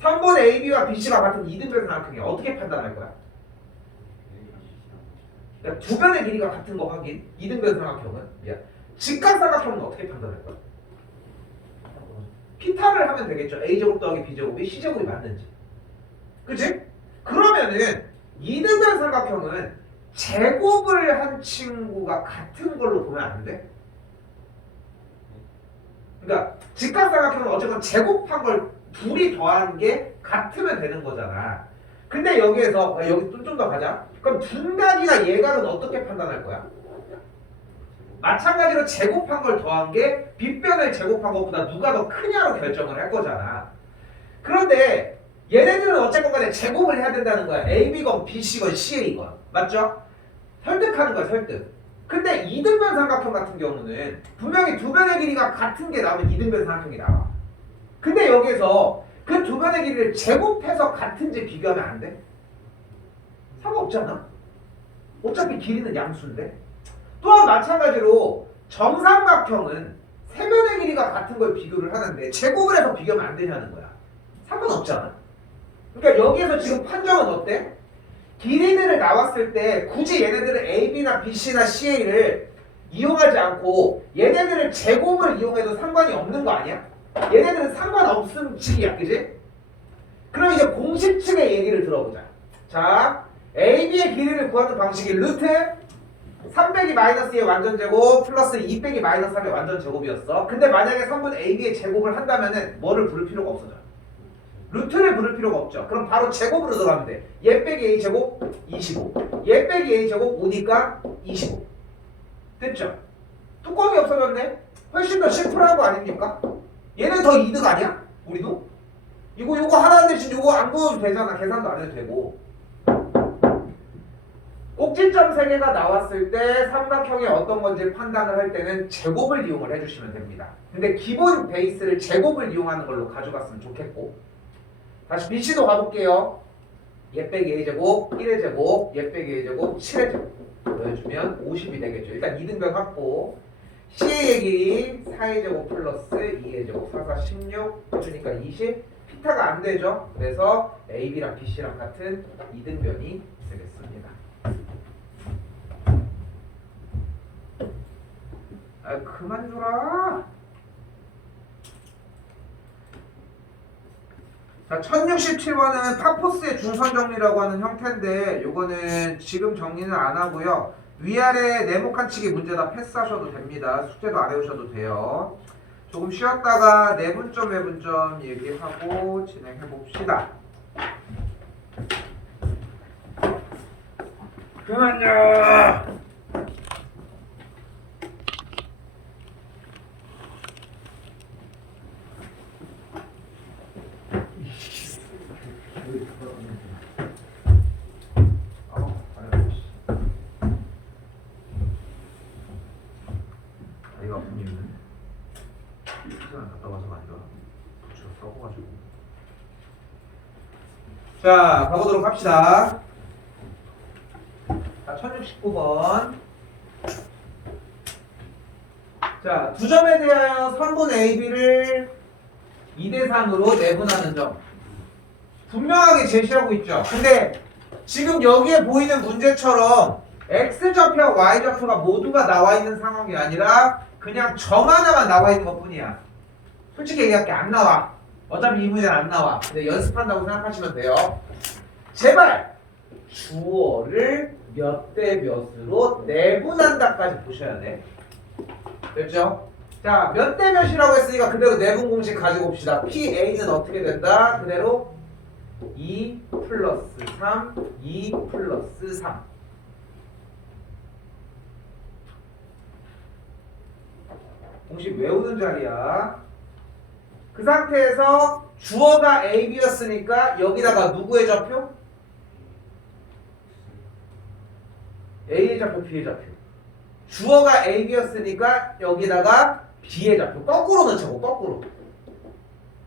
3번 AB와 BC가 같은 이등변 삼각형이야. 어떻게 판단할 거야? 그러니까 두 변의 길이가 같은 거 확인. 이등변 삼각형은 직각삼각형은 어떻게 판단할 거야? 피타를 하면 되겠죠. A제곱 더하기 B제곱이 C제곱이 맞는지. 그치? 그러면은 이등변 삼각형은 제곱을 한 친구가 같은 걸로 보면 안 돼? 그러니까 직각삼각형은 어쨌건 제곱한 걸 둘이 더한 게 같으면 되는 거잖아. 근데 여기에서 여기 좀 더 가자. 그럼 둔각이나 예각은 어떻게 판단할 거야? 마찬가지로 제곱한 걸 더한 게 빗변을 제곱한 것보다 누가 더 크냐로 결정을 할 거잖아. 그런데 얘네들은 어쨌건 간에 제곱을 해야 된다는 거야. AB건 BC건 CA건. 맞죠? 설득하는 거야, 설득. 근데 이등변 삼각형 같은 경우는 분명히 두 변의 길이가 같은 게 나오면 이등변 삼각형이 나와. 근데 여기서 그 두 변의 길이를 제곱해서 같은지 비교하면 안 돼? 상관없잖아. 어차피 길이는 양수인데. 또한 마찬가지로 정삼각형은 세 변의 길이가 같은 걸 비교를 하는데 제곱을 해서 비교하면 안 되냐는 거야. 상관없잖아. 그러니까 여기에서 지금 판정은 어때? 길이들을 나왔을 때 굳이 얘네들은 AB나 BC나 CA를 이용하지 않고 얘네들을 제곱을 이용해도 상관이 없는 거 아니야? 얘네들은 상관없음 측이야, 그지? 그럼 이제 공식 측의 얘기를 들어보자. 자, AB의 길이를 구하는 방식이 루트 3 빼기 마이너스 2의 완전제곱 플러스 2 빼기 마이너스 3의 완전제곱이었어. 근데 만약에 3분 AB의 제곱을 한다면은 뭐를 부를 필요가 없어져. 루트를 부를 필요가 없죠. 그럼 바로 제곱으로 들어가면 돼. 얘 빼기 A 제곱 25. 얘 빼기 A 제곱 5니까 25. 됐죠? 뚜껑이 없어졌네. 훨씬 더 심플한 거 아닙니까? 얘는 더 이득 아니야? 우리도? 이거 하나 대신 이거 안 구워도 되잖아. 계산도 안 해도 되고. 꼭지점 3개가 나왔을 때 삼각형이 어떤 건지 판단을 할 때는 제곱을 이용을 해주시면 됩니다. 근데 기본 베이스를 제곱을 이용하는 걸로 가져갔으면 좋겠고. 다시 BC도 가볼게요. 얘 빼기 A제곱 1의 제곱, 얘 빼기 A제곱 7의 제곱 더해주면 50이 되겠죠. 일단 이등변 확보. C의 길이 4의 제곱 플러스 2의 제곱 4, 4, 16 해주니까 20. 피타가 안 되죠. 그래서 AB랑 BC랑 같은 이등변이 되겠습니다. 아, 그만 줘라. 자, 1067번은 파포스의 중선 정리라고 하는 형태인데 요거는 지금 정리는 안 하고요. 위아래 네모칸 치기 문제다 패스하셔도 됩니다. 숙제도 안 해오셔도 돼요. 조금 쉬었다가 내분점 외분점 얘기하고 진행해 봅시다. 그만요. 이거 아픈 이유는 시간 갔다 와서가 아니라 부치가 썩어가지고. 자, 가보도록 합시다. 자, 1069번. 자, 두 점에 대하여 선분 AB를 2대3으로 내분하는 점. 분명하게 제시하고 있죠. 근데 지금 여기에 보이는 문제처럼 X좌표와 Y좌표가 모두가 나와 있는 상황이 아니라 그냥 점 하나만 나와 있는 것 뿐이야. 솔직히 얘기할게, 안 나와. 어차피 이 문제는 안 나와. 근데 연습한다고 생각하시면 돼요. 제발 주어를 몇 대 몇으로 내분한다까지 보셔야 돼. 됐죠? 자, 몇 대 몇이라고 했으니까 그대로 내분 공식 가지고 봅시다. PA는 어떻게 된다? 그대로 2 플러스 3, 2 플러스 3. 공식 외우는 자리야. 그 상태에서 주어가 AB였으니까 여기다가 누구의 좌표? A의 좌표, B의 좌표. 주어가 AB였으니까 여기다가 B의 좌표. 거꾸로 넣자고, 거꾸로.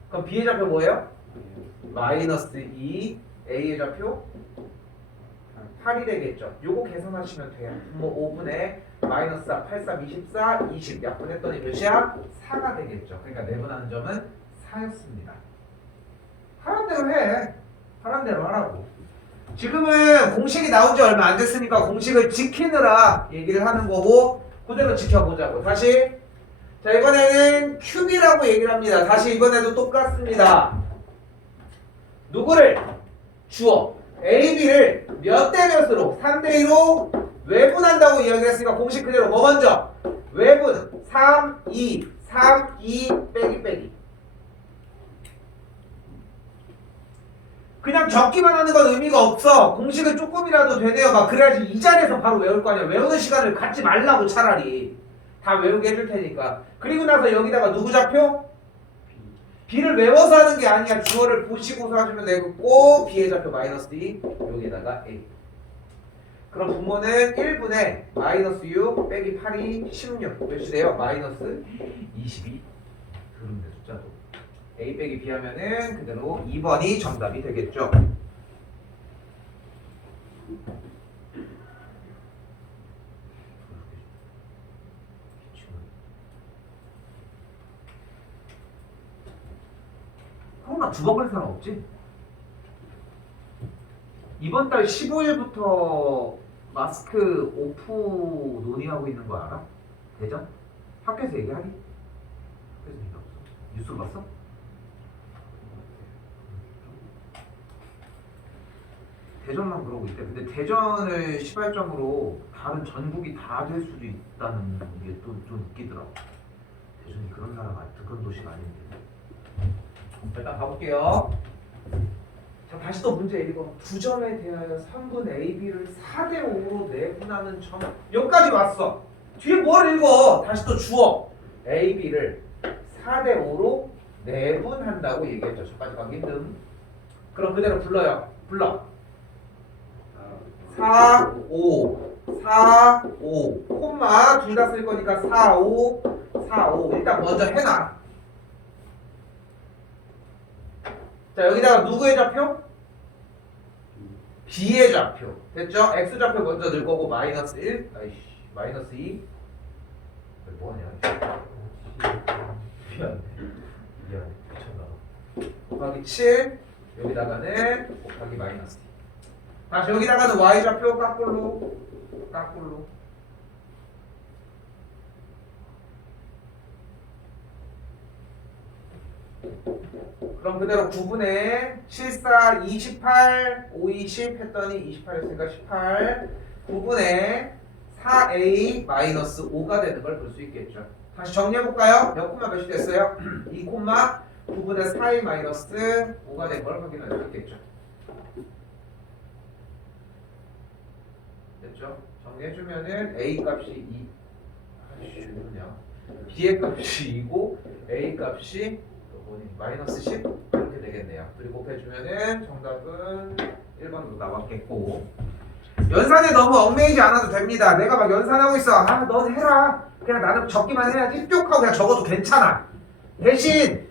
그럼 B의 좌표 뭐예요? 마이너스 2, A의 좌표 8이 되겠죠. 요거 계산하시면 돼요. 뭐 5분의 마이너스 4, 8, 3, 24, 20 약분했더니 몇이야? 4가 되겠죠. 그러니까 내분하는 점은 4였습니다. 하란 대로 해. 하란 대로 하라고. 지금은 공식이 나온 지 얼마 안 됐으니까 공식을 지키느라 얘기를 하는 거고 그대로 지켜보자고. 다시. 자, 이번에는 큐비라고 얘기를 합니다. 다시 이번에도 똑같습니다. 누구를? 주어. A, B를 몇 대 몇으로? 3대 2로 외분한다고 이야기를 했으니까 공식 그대로 뭐 먼저? 외분 3, 2, 3, 2 빼기. 그냥 적기만 하는 건 의미가 없어. 공식을 조금이라도 되네요. 막 그래야지 이 자리에서 바로 외울 거 아니야. 외우는 시간을 갖지 말라고 차라리. 다 외우게 해줄 테니까. 그리고 나서 여기다가 누구 좌표? B를 외워서 하는 게 아니야. 주어를 보시고서 하시면 되고 B의 좌표 마이너스 2 여기다가 A. 그럼 분모는 1분의 마이너스 6 빼기 8이 16 몇이 돼요? 마이너스 22. 그런데 숫자도 A 빼기 B 하면은 그대로 2번이 정답이 되겠죠. 그럼 두 번 갈 사람 없지? 이번 달 15일부터 마스크 오프 논의하고 있는 거 알아? 대전? 학교에서 얘기하니? 학교에서 얘기 없어. 뉴스로 봤어? 대전만 그러고 있대. 근데 대전을 시발점으로 다른 전국이 다 될 수도 있다는 게 또 좀 웃기더라고. 대전이 그런 나라가 그런 도시가 아닌데. 일단 가볼게요. 자, 다시 또 문제 읽어. 두 점에 대하여 3분 AB를 4대 5로 내분하는 점. 여기까지 왔어. 뒤에 뭘 읽어? 다시 또 주어. AB를 4대 5로 내분한다고 얘기했죠. 저까지 가기 힘듦. 그럼 그대로 불러요. 불러. 4, 5, 4, 5. 콤마 둘 다 쓸 거니까 4, 5, 4, 5. 일단 먼저 해놔. 자, 여기다가 누구의 좌표? B의 좌표. 됐죠? X 좌표 먼저 넣을 거고 마이너스 1. 아이씨, 마이너스 2. 뭐하냐? 미안해. 미쳤나. 곱하기 7. 여기다가는 곱하기 마이너스 2. 다시 여기다가는 Y 좌표 까꿀로. 그럼 그대로 9분의 7, 4, 28, 5, 20 했더니 28이었으니까 18 9분의 4A 마이너스 5가 되는 걸 볼 수 있겠죠. 다시 정리해볼까요? 몇 콤마 몇이 됐어요? 2 콤마 9분의 4A 마이너스 5가 된 걸 확인할 수 있겠죠. 됐죠? 정리해주면은 A 값이 2 그냥 B의 값이 2고 A 값이 마이너스 10 이렇게 되겠네요. 그리고 곱해주면은 정답은 1번으로 나왔겠고 연산에 너무 얽매이지 않아도 됩니다. 내가 막 연산하고 있어. 아, 넌 해라. 그냥 나는 적기만 해야지. 뿅 하고 그냥 적어도 괜찮아. 대신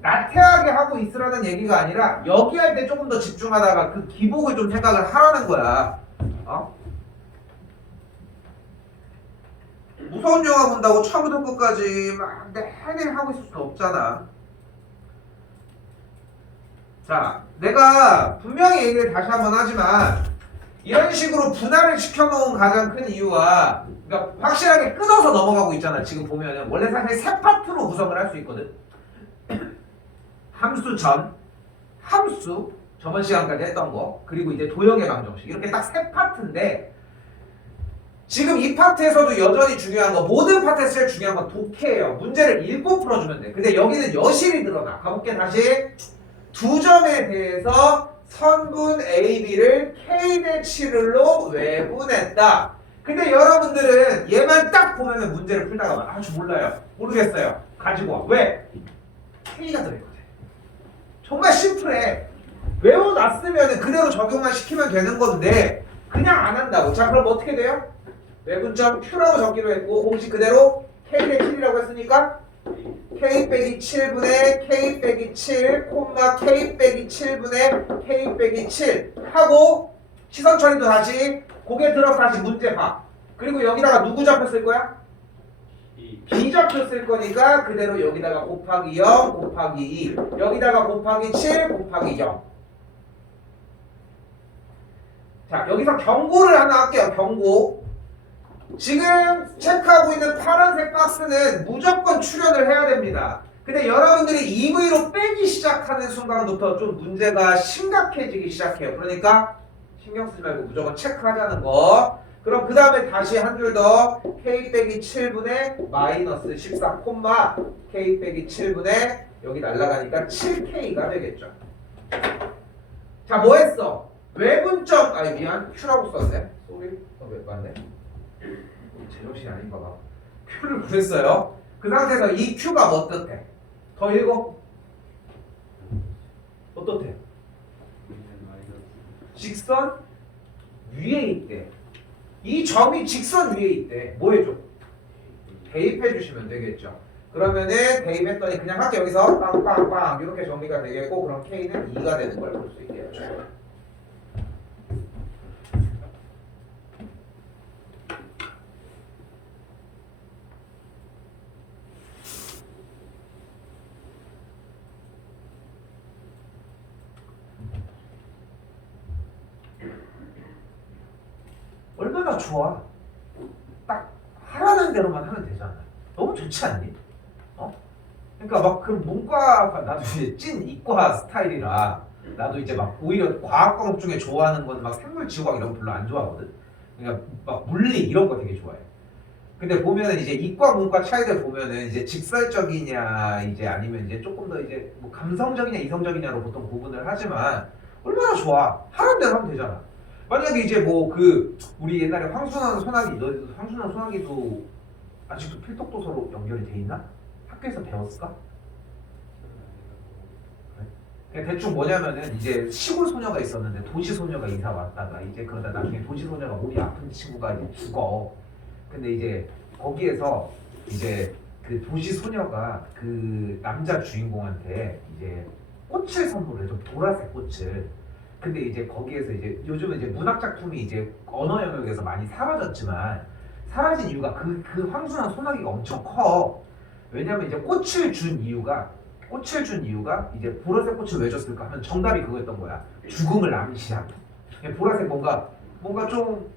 나태하게 하고 있으라는 얘기가 아니라 여기 할 때 조금 더 집중하다가 그 기복을 좀 생각을 하라는 거야. 어? 무서운 영화 본다고 처음부터 끝까지 막 내내 하고 있을 수는 없잖아. 자, 내가 분명히 얘기를 다시 한번 하지만 이런 식으로 분할을 시켜놓은 가장 큰 이유와 그러니까 확실하게 끊어서 넘어가고 있잖아. 지금 보면은 원래 사실 세 파트로 구성을 할 수 있거든. 함수 저번 시간까지 했던 거 그리고 이제 도형의 방정식 이렇게 딱 세 파트인데 지금 이 파트에서도 여전히 중요한 거 모든 파트에서 제일 중요한 건 독해예요. 문제를 읽고 풀어주면 돼. 근데 여기는 여실히 드러나. 가볼게 다시. 두 점에 대해서 선분 AB를 K 대 7로 외분했다. 근데 여러분들은 얘만 딱 보면은 문제를 풀다가 아주 몰라요. 모르겠어요. 가지고 와. 왜? K가 들어있거든. 정말 심플해. 외워놨으면 그대로 적용만 시키면 되는 건데 그냥 안 한다고. 자, 그럼 어떻게 돼요? 외분점 Q라고 적기로 했고 공식 그대로 K 대 7이라고 했으니까 K 빼기 7분의 K 빼기 7 콤마 K 빼기 7분의 K 빼기 7 하고 시선 처리도 다시 고개 들어 다시 문제 봐. 그리고 여기다가 누구 좌표 쓸 거야? 이 B좌표 쓸 거니까 그대로 여기다가 곱하기 0 곱하기 2 여기다가 곱하기 7 곱하기 0. 자 여기서 경고를 하나 할게요. 경고. 지금 체크하고 있는 파란색 박스는 무조건 출연을 해야 됩니다. 근데 여러분들이 EV로 빼기 시작하는 순간부터 좀 문제가 심각해지기 시작해요. 그러니까 신경 쓰지 말고 무조건 체크하자는 거. 그럼 그 다음에 다시 한 줄 더 K 빼기 7분의 마이너스 14 콤마 K 빼기 7분의 여기 날라가니까 7K가 되겠죠. 자 뭐 했어? 외분점 아니 미안 Q라고 썼네. 쏘리 왜 봤네? 제정신이 아닌가 봐. Q를 구했어요. 그 상태에서 이 Q가 어떻대? 더 읽어. 어떻대? 직선 위에 있대. 이 점이 직선 위에 있대. 뭐 해줘? 대입해 주시면 되겠죠. 그러면은 대입했더니 그냥 할게 여기서 빵빵빵 이렇게 정리가 되겠고 그럼 K는 2가 되는 걸 볼 수 있겠죠. 얼마나 좋아. 딱 하라는 대로만 하면 되잖아. 너무 좋지 않니? 어? 그러니까 막 그 문과 나도 이제 찐 이과 스타일이라 나도 이제 막 오히려 과학 과목 중에 좋아하는 건 막 생물 지구과학 이런 거 별로 안 좋아하거든. 그러니까 막 물리 이런 거 되게 좋아해. 근데 보면은 이제 이과 문과 차이를 보면은 이제 직설적이냐 이제 아니면 이제 조금 더 이제 뭐 감성적이냐 이성적이냐로 보통 구분을 하지만 얼마나 좋아. 하라는 대로 하면 되잖아. 만약에 이제 뭐 그 우리 옛날에 황순환 소나기 너 황순환 소나기도 아직도 필독도서로 연결이 돼 있나? 학교에서 배웠을까? 그냥 대충 뭐냐면은 이제 시골 소녀가 있었는데 도시 소녀가 이사 왔다가 이제 그러다 나중에 도시 소녀가 몸이 아픈 친구가 이제 죽어. 근데 이제 거기에서 이제 그 도시 소녀가 그 남자 주인공한테 이제 꽃을 선물해줘. 보라색 꽃을. 근데 이제 거기에서 이제 요즘은 이제 문학 작품이 이제 언어 영역에서 많이 사라졌지만 사라진 이유가 그 황순한 소나기가 엄청 커. 왜냐면 이제 꽃을 준 이유가 이제 보라색 꽃을 왜 줬을까 하면 정답이 그거였던 거야. 죽음을 암시한. 보라색 뭔가 좀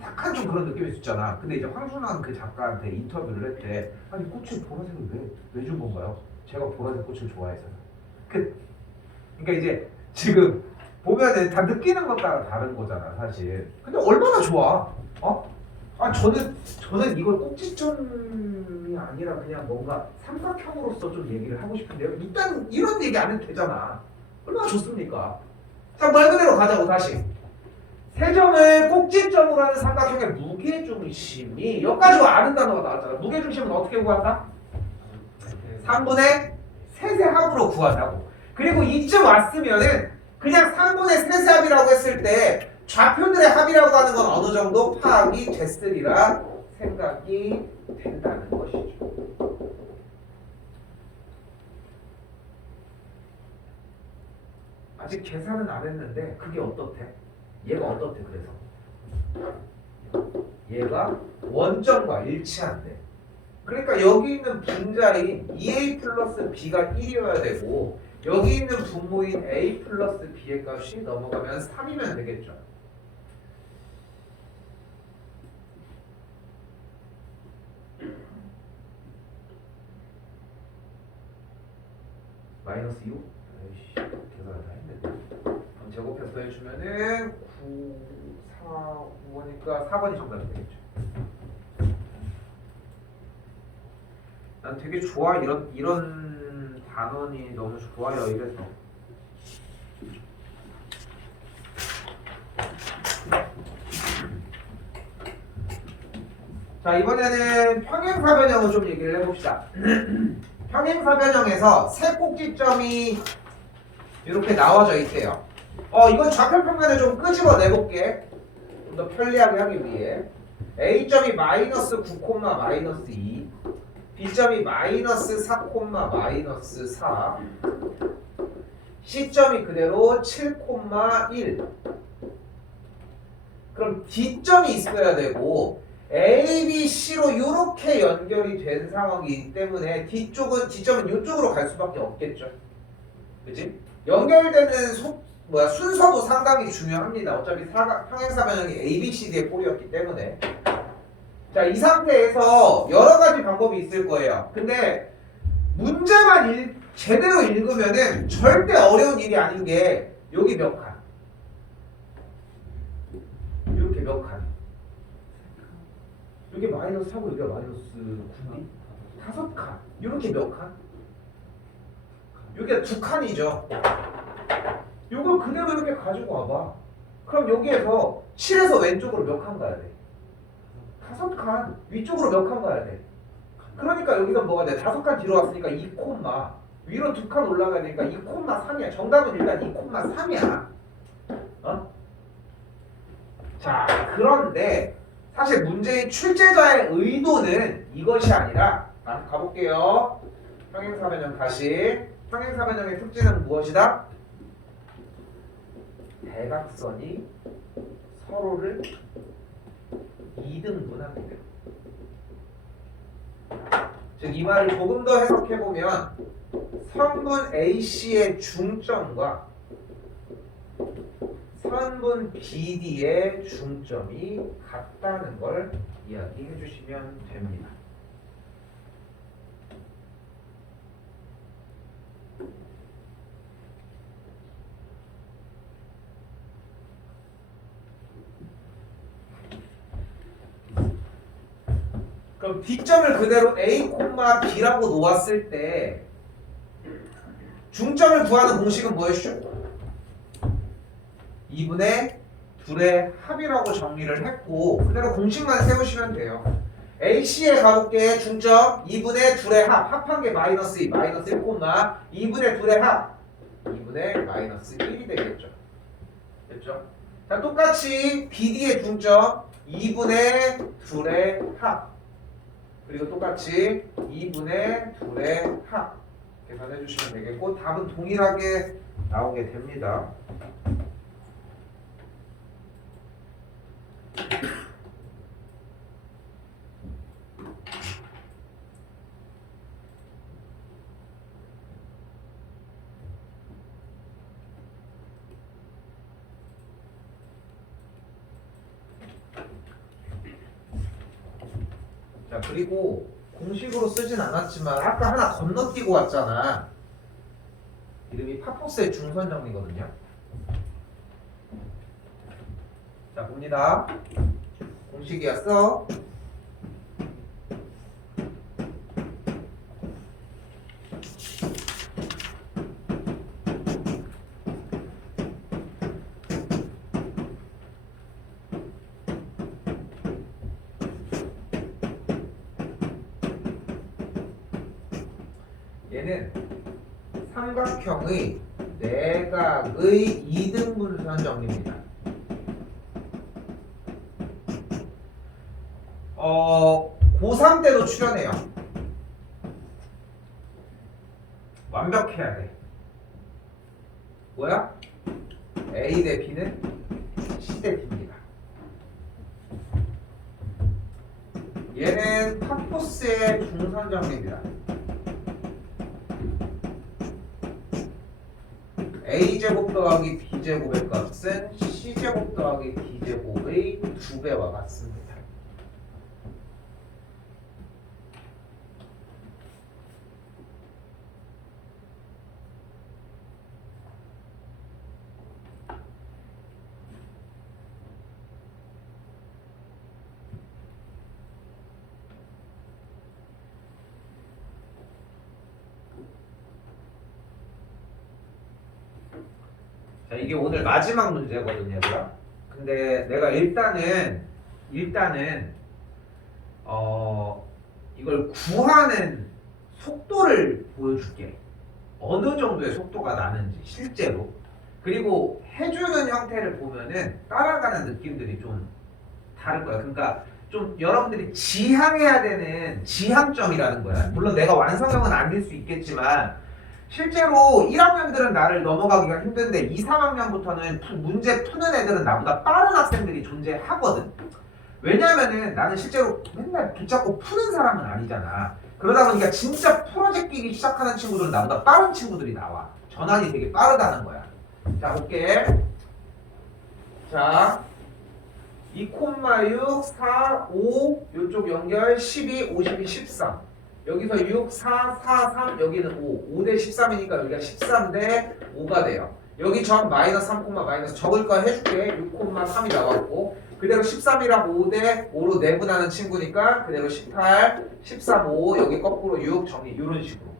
탁한 좀 그런 느낌이 있었잖아. 근데 이제 황순한 그 작가한테 인터뷰를 했대. 아니 꽃을 보라색을 왜 준 건가요? 제가 보라색 꽃을 좋아해서요. 그러니까 이제 지금 보면은 다 느끼는 것 따라 다른 거잖아 사실. 근데 얼마나 좋아. 어? 아 저는 이걸 꼭지점이 아니라 그냥 뭔가 삼각형으로서 좀 얘기를 하고 싶은데요. 일단 이런 얘기 안 해도 되잖아. 얼마나 좋습니까? 자 말 그대로 가자고 다시. 세 점을 꼭지점으로 하는 삼각형의 무게중심이 여기까지 아는 단어가 나왔잖아. 무게중심은 어떻게 구한다? 3분의 세세합으로 구한다고. 그리고 이쯤 왔으면은 그냥 3분의 세세합이라고 했을 때 좌표들의 합이라고 하는 건 어느 정도 파악이 됐으리라 생각이 된다는 것이죠. 아직 계산은 안 했는데 그게 어떻대? 얘가 어떻대 그래서? 얘가 원점과 일치한대. 그러니까 여기 있는 분자인 2a 플러스 b가 1이어야 되고 여기 있는 분모인 a 플러스 b의 값이 넘어가면 3이면 되겠죠. 마이너스 2호? 에이씨 계산을 다 했는데 그럼 제곱해서 해주면은 9, 4, 5니까 4번이 정답이 되겠죠. 난 되게 좋아. 이런 단원이 너무 좋아요. 이래서 자 이번에는 평행사변형을 좀 얘기를 해봅시다. 평행사변형에서 세 꼭지점이 이렇게 나와져 있대요. 이건 좌표평면을 좀 끄집어내볼게. 좀 더 편리하게 하기 위해 A점이 마이너스 9, 마이너스 2 B점이 마이너스 4, 마이너스 4 C점이 그대로 7, 1 그럼 D점이 있어야 되고 A, B, C로 이렇게 연결이 된 상황이기 때문에 D점은 이쪽으로 갈 수밖에 없겠죠. 그치? 연결되는 순서도 상당히 중요합니다. 어차피 평행사변형이 A, B, C, D의 꼴이었기 때문에. 자, 이 상태에서 여러 가지 방법이 있을 거예요. 근데 문제만 제대로 읽으면은 절대 어려운 일이 아닌 게 여기 몇 칸? 이렇게 몇 칸? 여기 마이너스 4고 여기가 마이너스 9니? 5칸. 이렇게 몇 칸? 여기가 2칸이죠. 이걸 그대로 이렇게 가지고 와봐. 그럼 여기에서 7에서 왼쪽으로 몇 칸 가야 돼? 5칸. 위쪽으로 몇 칸 가야 돼? 그러니까 여기서 뭐가 돼? 5칸 뒤로 왔으니까 2 콤마. 위로 2칸 올라가야 되니까 2 콤마 3이야. 정답은 일단 2 콤마 3이야. 어? 자, 그런데 사실 문제의 출제자의 의도는 이것이 아니라 가볼게요. 평행사변형 다시. 평행사변형의 특징은 무엇이다? 대각선이 서로를 2등분합니다. 즉 이 말을 조금 더 해석해보면 선분 AC의 중점과 선분 BD의 중점이 같다는 걸 이야기해 주시면 됩니다. 그럼 D점을 그대로 A, B라고 놓았을 때 중점을 구하는 공식은 뭐였죠? 2분의 2의 합이라고 정리를 했고 그대로 공식만 세우시면 돼요. AC에 가볼게. 중점 2분의 2의 합. 합한 게 마이너스 2, 마이너스 1, 2분의 2의 합. 2분의 마이너스 1이 되겠죠. 됐죠? 자, 똑같이 BD의 중점 2분의 2의 합. 그리고 똑같이 2분의 2의 합. 계산해 주시면 되겠고 답은 동일하게 나오게 됩니다. 자, 그리고 공식으로 쓰진 않았지만 아까 하나 건너뛰고 왔잖아. 이름이 파포스의 중선 정리거든요. 자, 봅니다. 공식이었어. 얘는 삼각형의 내각의 2등분선 정리입니다. 고3 때도 출연해요. 완벽해야 돼. 뭐야? A 대 B는 C 대 D입니다. 얘는 파포스의 중선 정리입니다. A제곱 더하기 B제곱의 값은 C제곱 더하기 D제곱의 2배와 같습니다. 자, 이게 오늘 마지막 문제거든요, 얘들아. 근데 내가 일단은 이걸 구하는 속도를 보여줄게. 어느 정도의 속도가 나는지 실제로. 그리고 해주는 형태를 보면은 따라가는 느낌들이 좀 다를 거야. 그러니까 좀 여러분들이 지향해야 되는 지향점이라는 거야. 물론 내가 완성형은 아닐 수 있겠지만 실제로 1학년들은 나를 넘어가기가 힘든데 2, 3학년부터는 문제 푸는 애들은 나보다 빠른 학생들이 존재하거든. 왜냐면은 나는 실제로 맨날 붙잡고 푸는 사람은 아니잖아. 그러다 보니까 진짜 풀어제끼기 시작하는 친구들은 나보다 빠른 친구들이 나와. 전환이 되게 빠르다는 거야. 자, 볼게. 자, 2,6, 4, 5, 요쪽 연결 12, 52, 13. 여기서 6, 4, 4, 3, 여기는 5. 5대 13이니까 여기가 13 대 5가 돼요. 여기 점 마이너스 3, 마이너스 적을 거 해줄게. 6,3이 나왔고 그대로 13이랑 5대 5로 내분하는 친구니까 그대로 18, 13, 5 여기 거꾸로 6 정리 이런 식으로.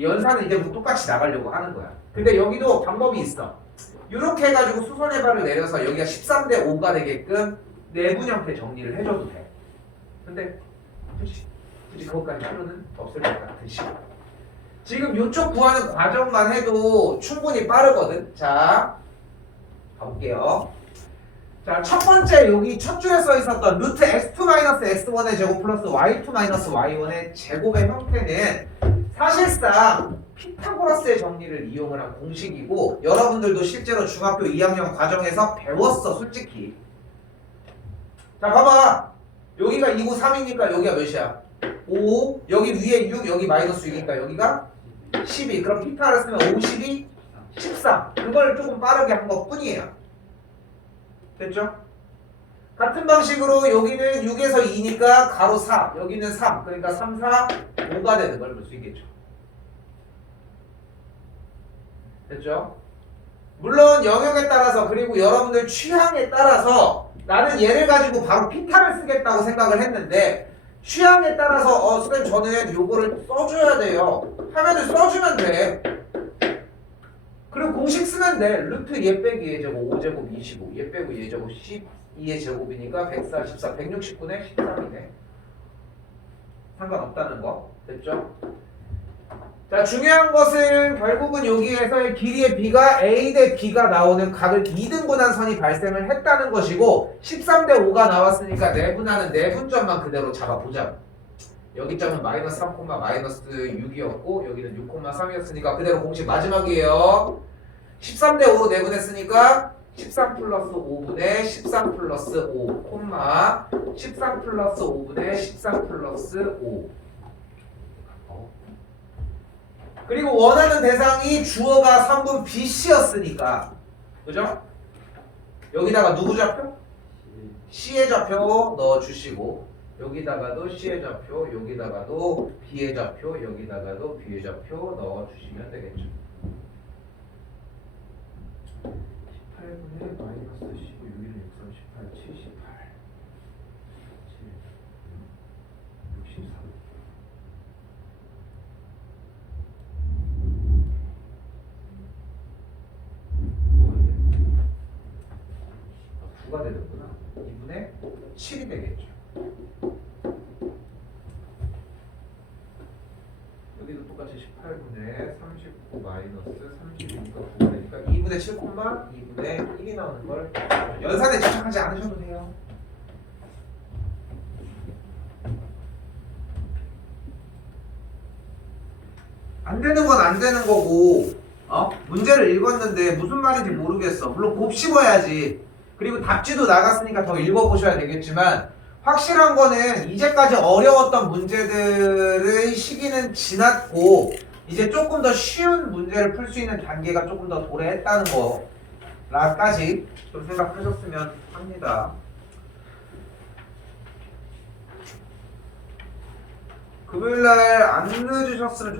연산은 이제부터 똑같이 나가려고 하는 거야. 근데 여기도 방법이 있어. 이렇게 해가지고 수선의 발을 내려서 여기가 13 대 5가 되게끔 내분 형태 정리를 해줘도 돼. 근데 굳이 그것까지 필요는 없을 것 같으시고 지금 이쪽 구하는 과정만 해도 충분히 빠르거든. 자, 가볼게요. 자, 첫 번째 여기 첫 줄에 써 있었던 루트 x2-x1의 제곱 플러스 y2-y1의 제곱의 형태는 사실상 피타고라스의 정리를 이용을 한 공식이고 여러분들도 실제로 중학교 2학년 과정에서 배웠어, 솔직히. 자, 봐봐. 여기가 2고 3이니까 여기가 몇이야? 5. 여기 위에 6, 여기 마이너스 6이니까 여기가 12. 그럼 피타를 쓰면 52, 13. 그걸 조금 빠르게 한 것 뿐이에요. 됐죠? 같은 방식으로 여기는 6에서 2니까 가로 4, 여기는 3. 그러니까 3, 4, 5가 되는 걸 볼 수 있겠죠. 됐죠? 물론 영역에 따라서 그리고 여러분들 취향에 따라서 나는 얘를 가지고 바로 피타를 쓰겠다고 생각을 했는데 취향에 따라서 선생님 저는 요거를 써줘야 돼요 하면은 써주면 돼. 그리고 공식 쓰면 돼. 루트 얘 빼기 얘 제곱 5제곱 25 얘 빼고 얘 제곱 12의 제곱이니까 144 169네 13이네. 상관없다는 거 됐죠? 자, 중요한 것은 결국은 여기에서의 길이의 b가 a 대 b가 나오는 각을 2등분한 선이 발생을 했다는 것이고 13 대 5가 나왔으니까 내분하는 내분점만 그대로 잡아보자. 여기 점은 마이너스 3, 마이너스 6이었고 여기는 6,3이었으니까 그대로 공식 마지막이에요. 13 대 5로 내분했으니까 13 플러스 5분의 13 플러스 5, 13 플러스 5분의 13 플러스 5. 그리고 원하는 대상이 주어가 3분 BC였으니까 그죠? 여기다가 누구 좌표? C의 좌표 넣어주시고 여기다가도 C의 좌표, 여기다가도 B의 좌표, 여기다가도 B의 좌표 넣어주시면 되겠죠. 18분의 마이너스 15, 6, 6, 3, 18, 78 63 9가 되는구나. 2분의 7이 되겠죠. 여기도 똑같이 18분의 39 마이너스 32니까 9가 되니까 2분의 7, 2분의 1이 나오는 걸 연산에 집착하지 않으셔도 돼요. 안 되는 건 안 되는 거고 문제를 읽었는데 무슨 말인지 모르겠어. 물론 곱씹어야지. 그리고 답지도 나갔으니까 더 읽어보셔야 되겠지만 확실한 거는 이제까지 어려웠던 문제들의 시기는 지났고 이제 조금 더 쉬운 문제를 풀 수 있는 단계가 조금 더 도래했다는 거라까지 좀 생각하셨으면 합니다. 금요일날 안 늦으셨으면 좋겠어요.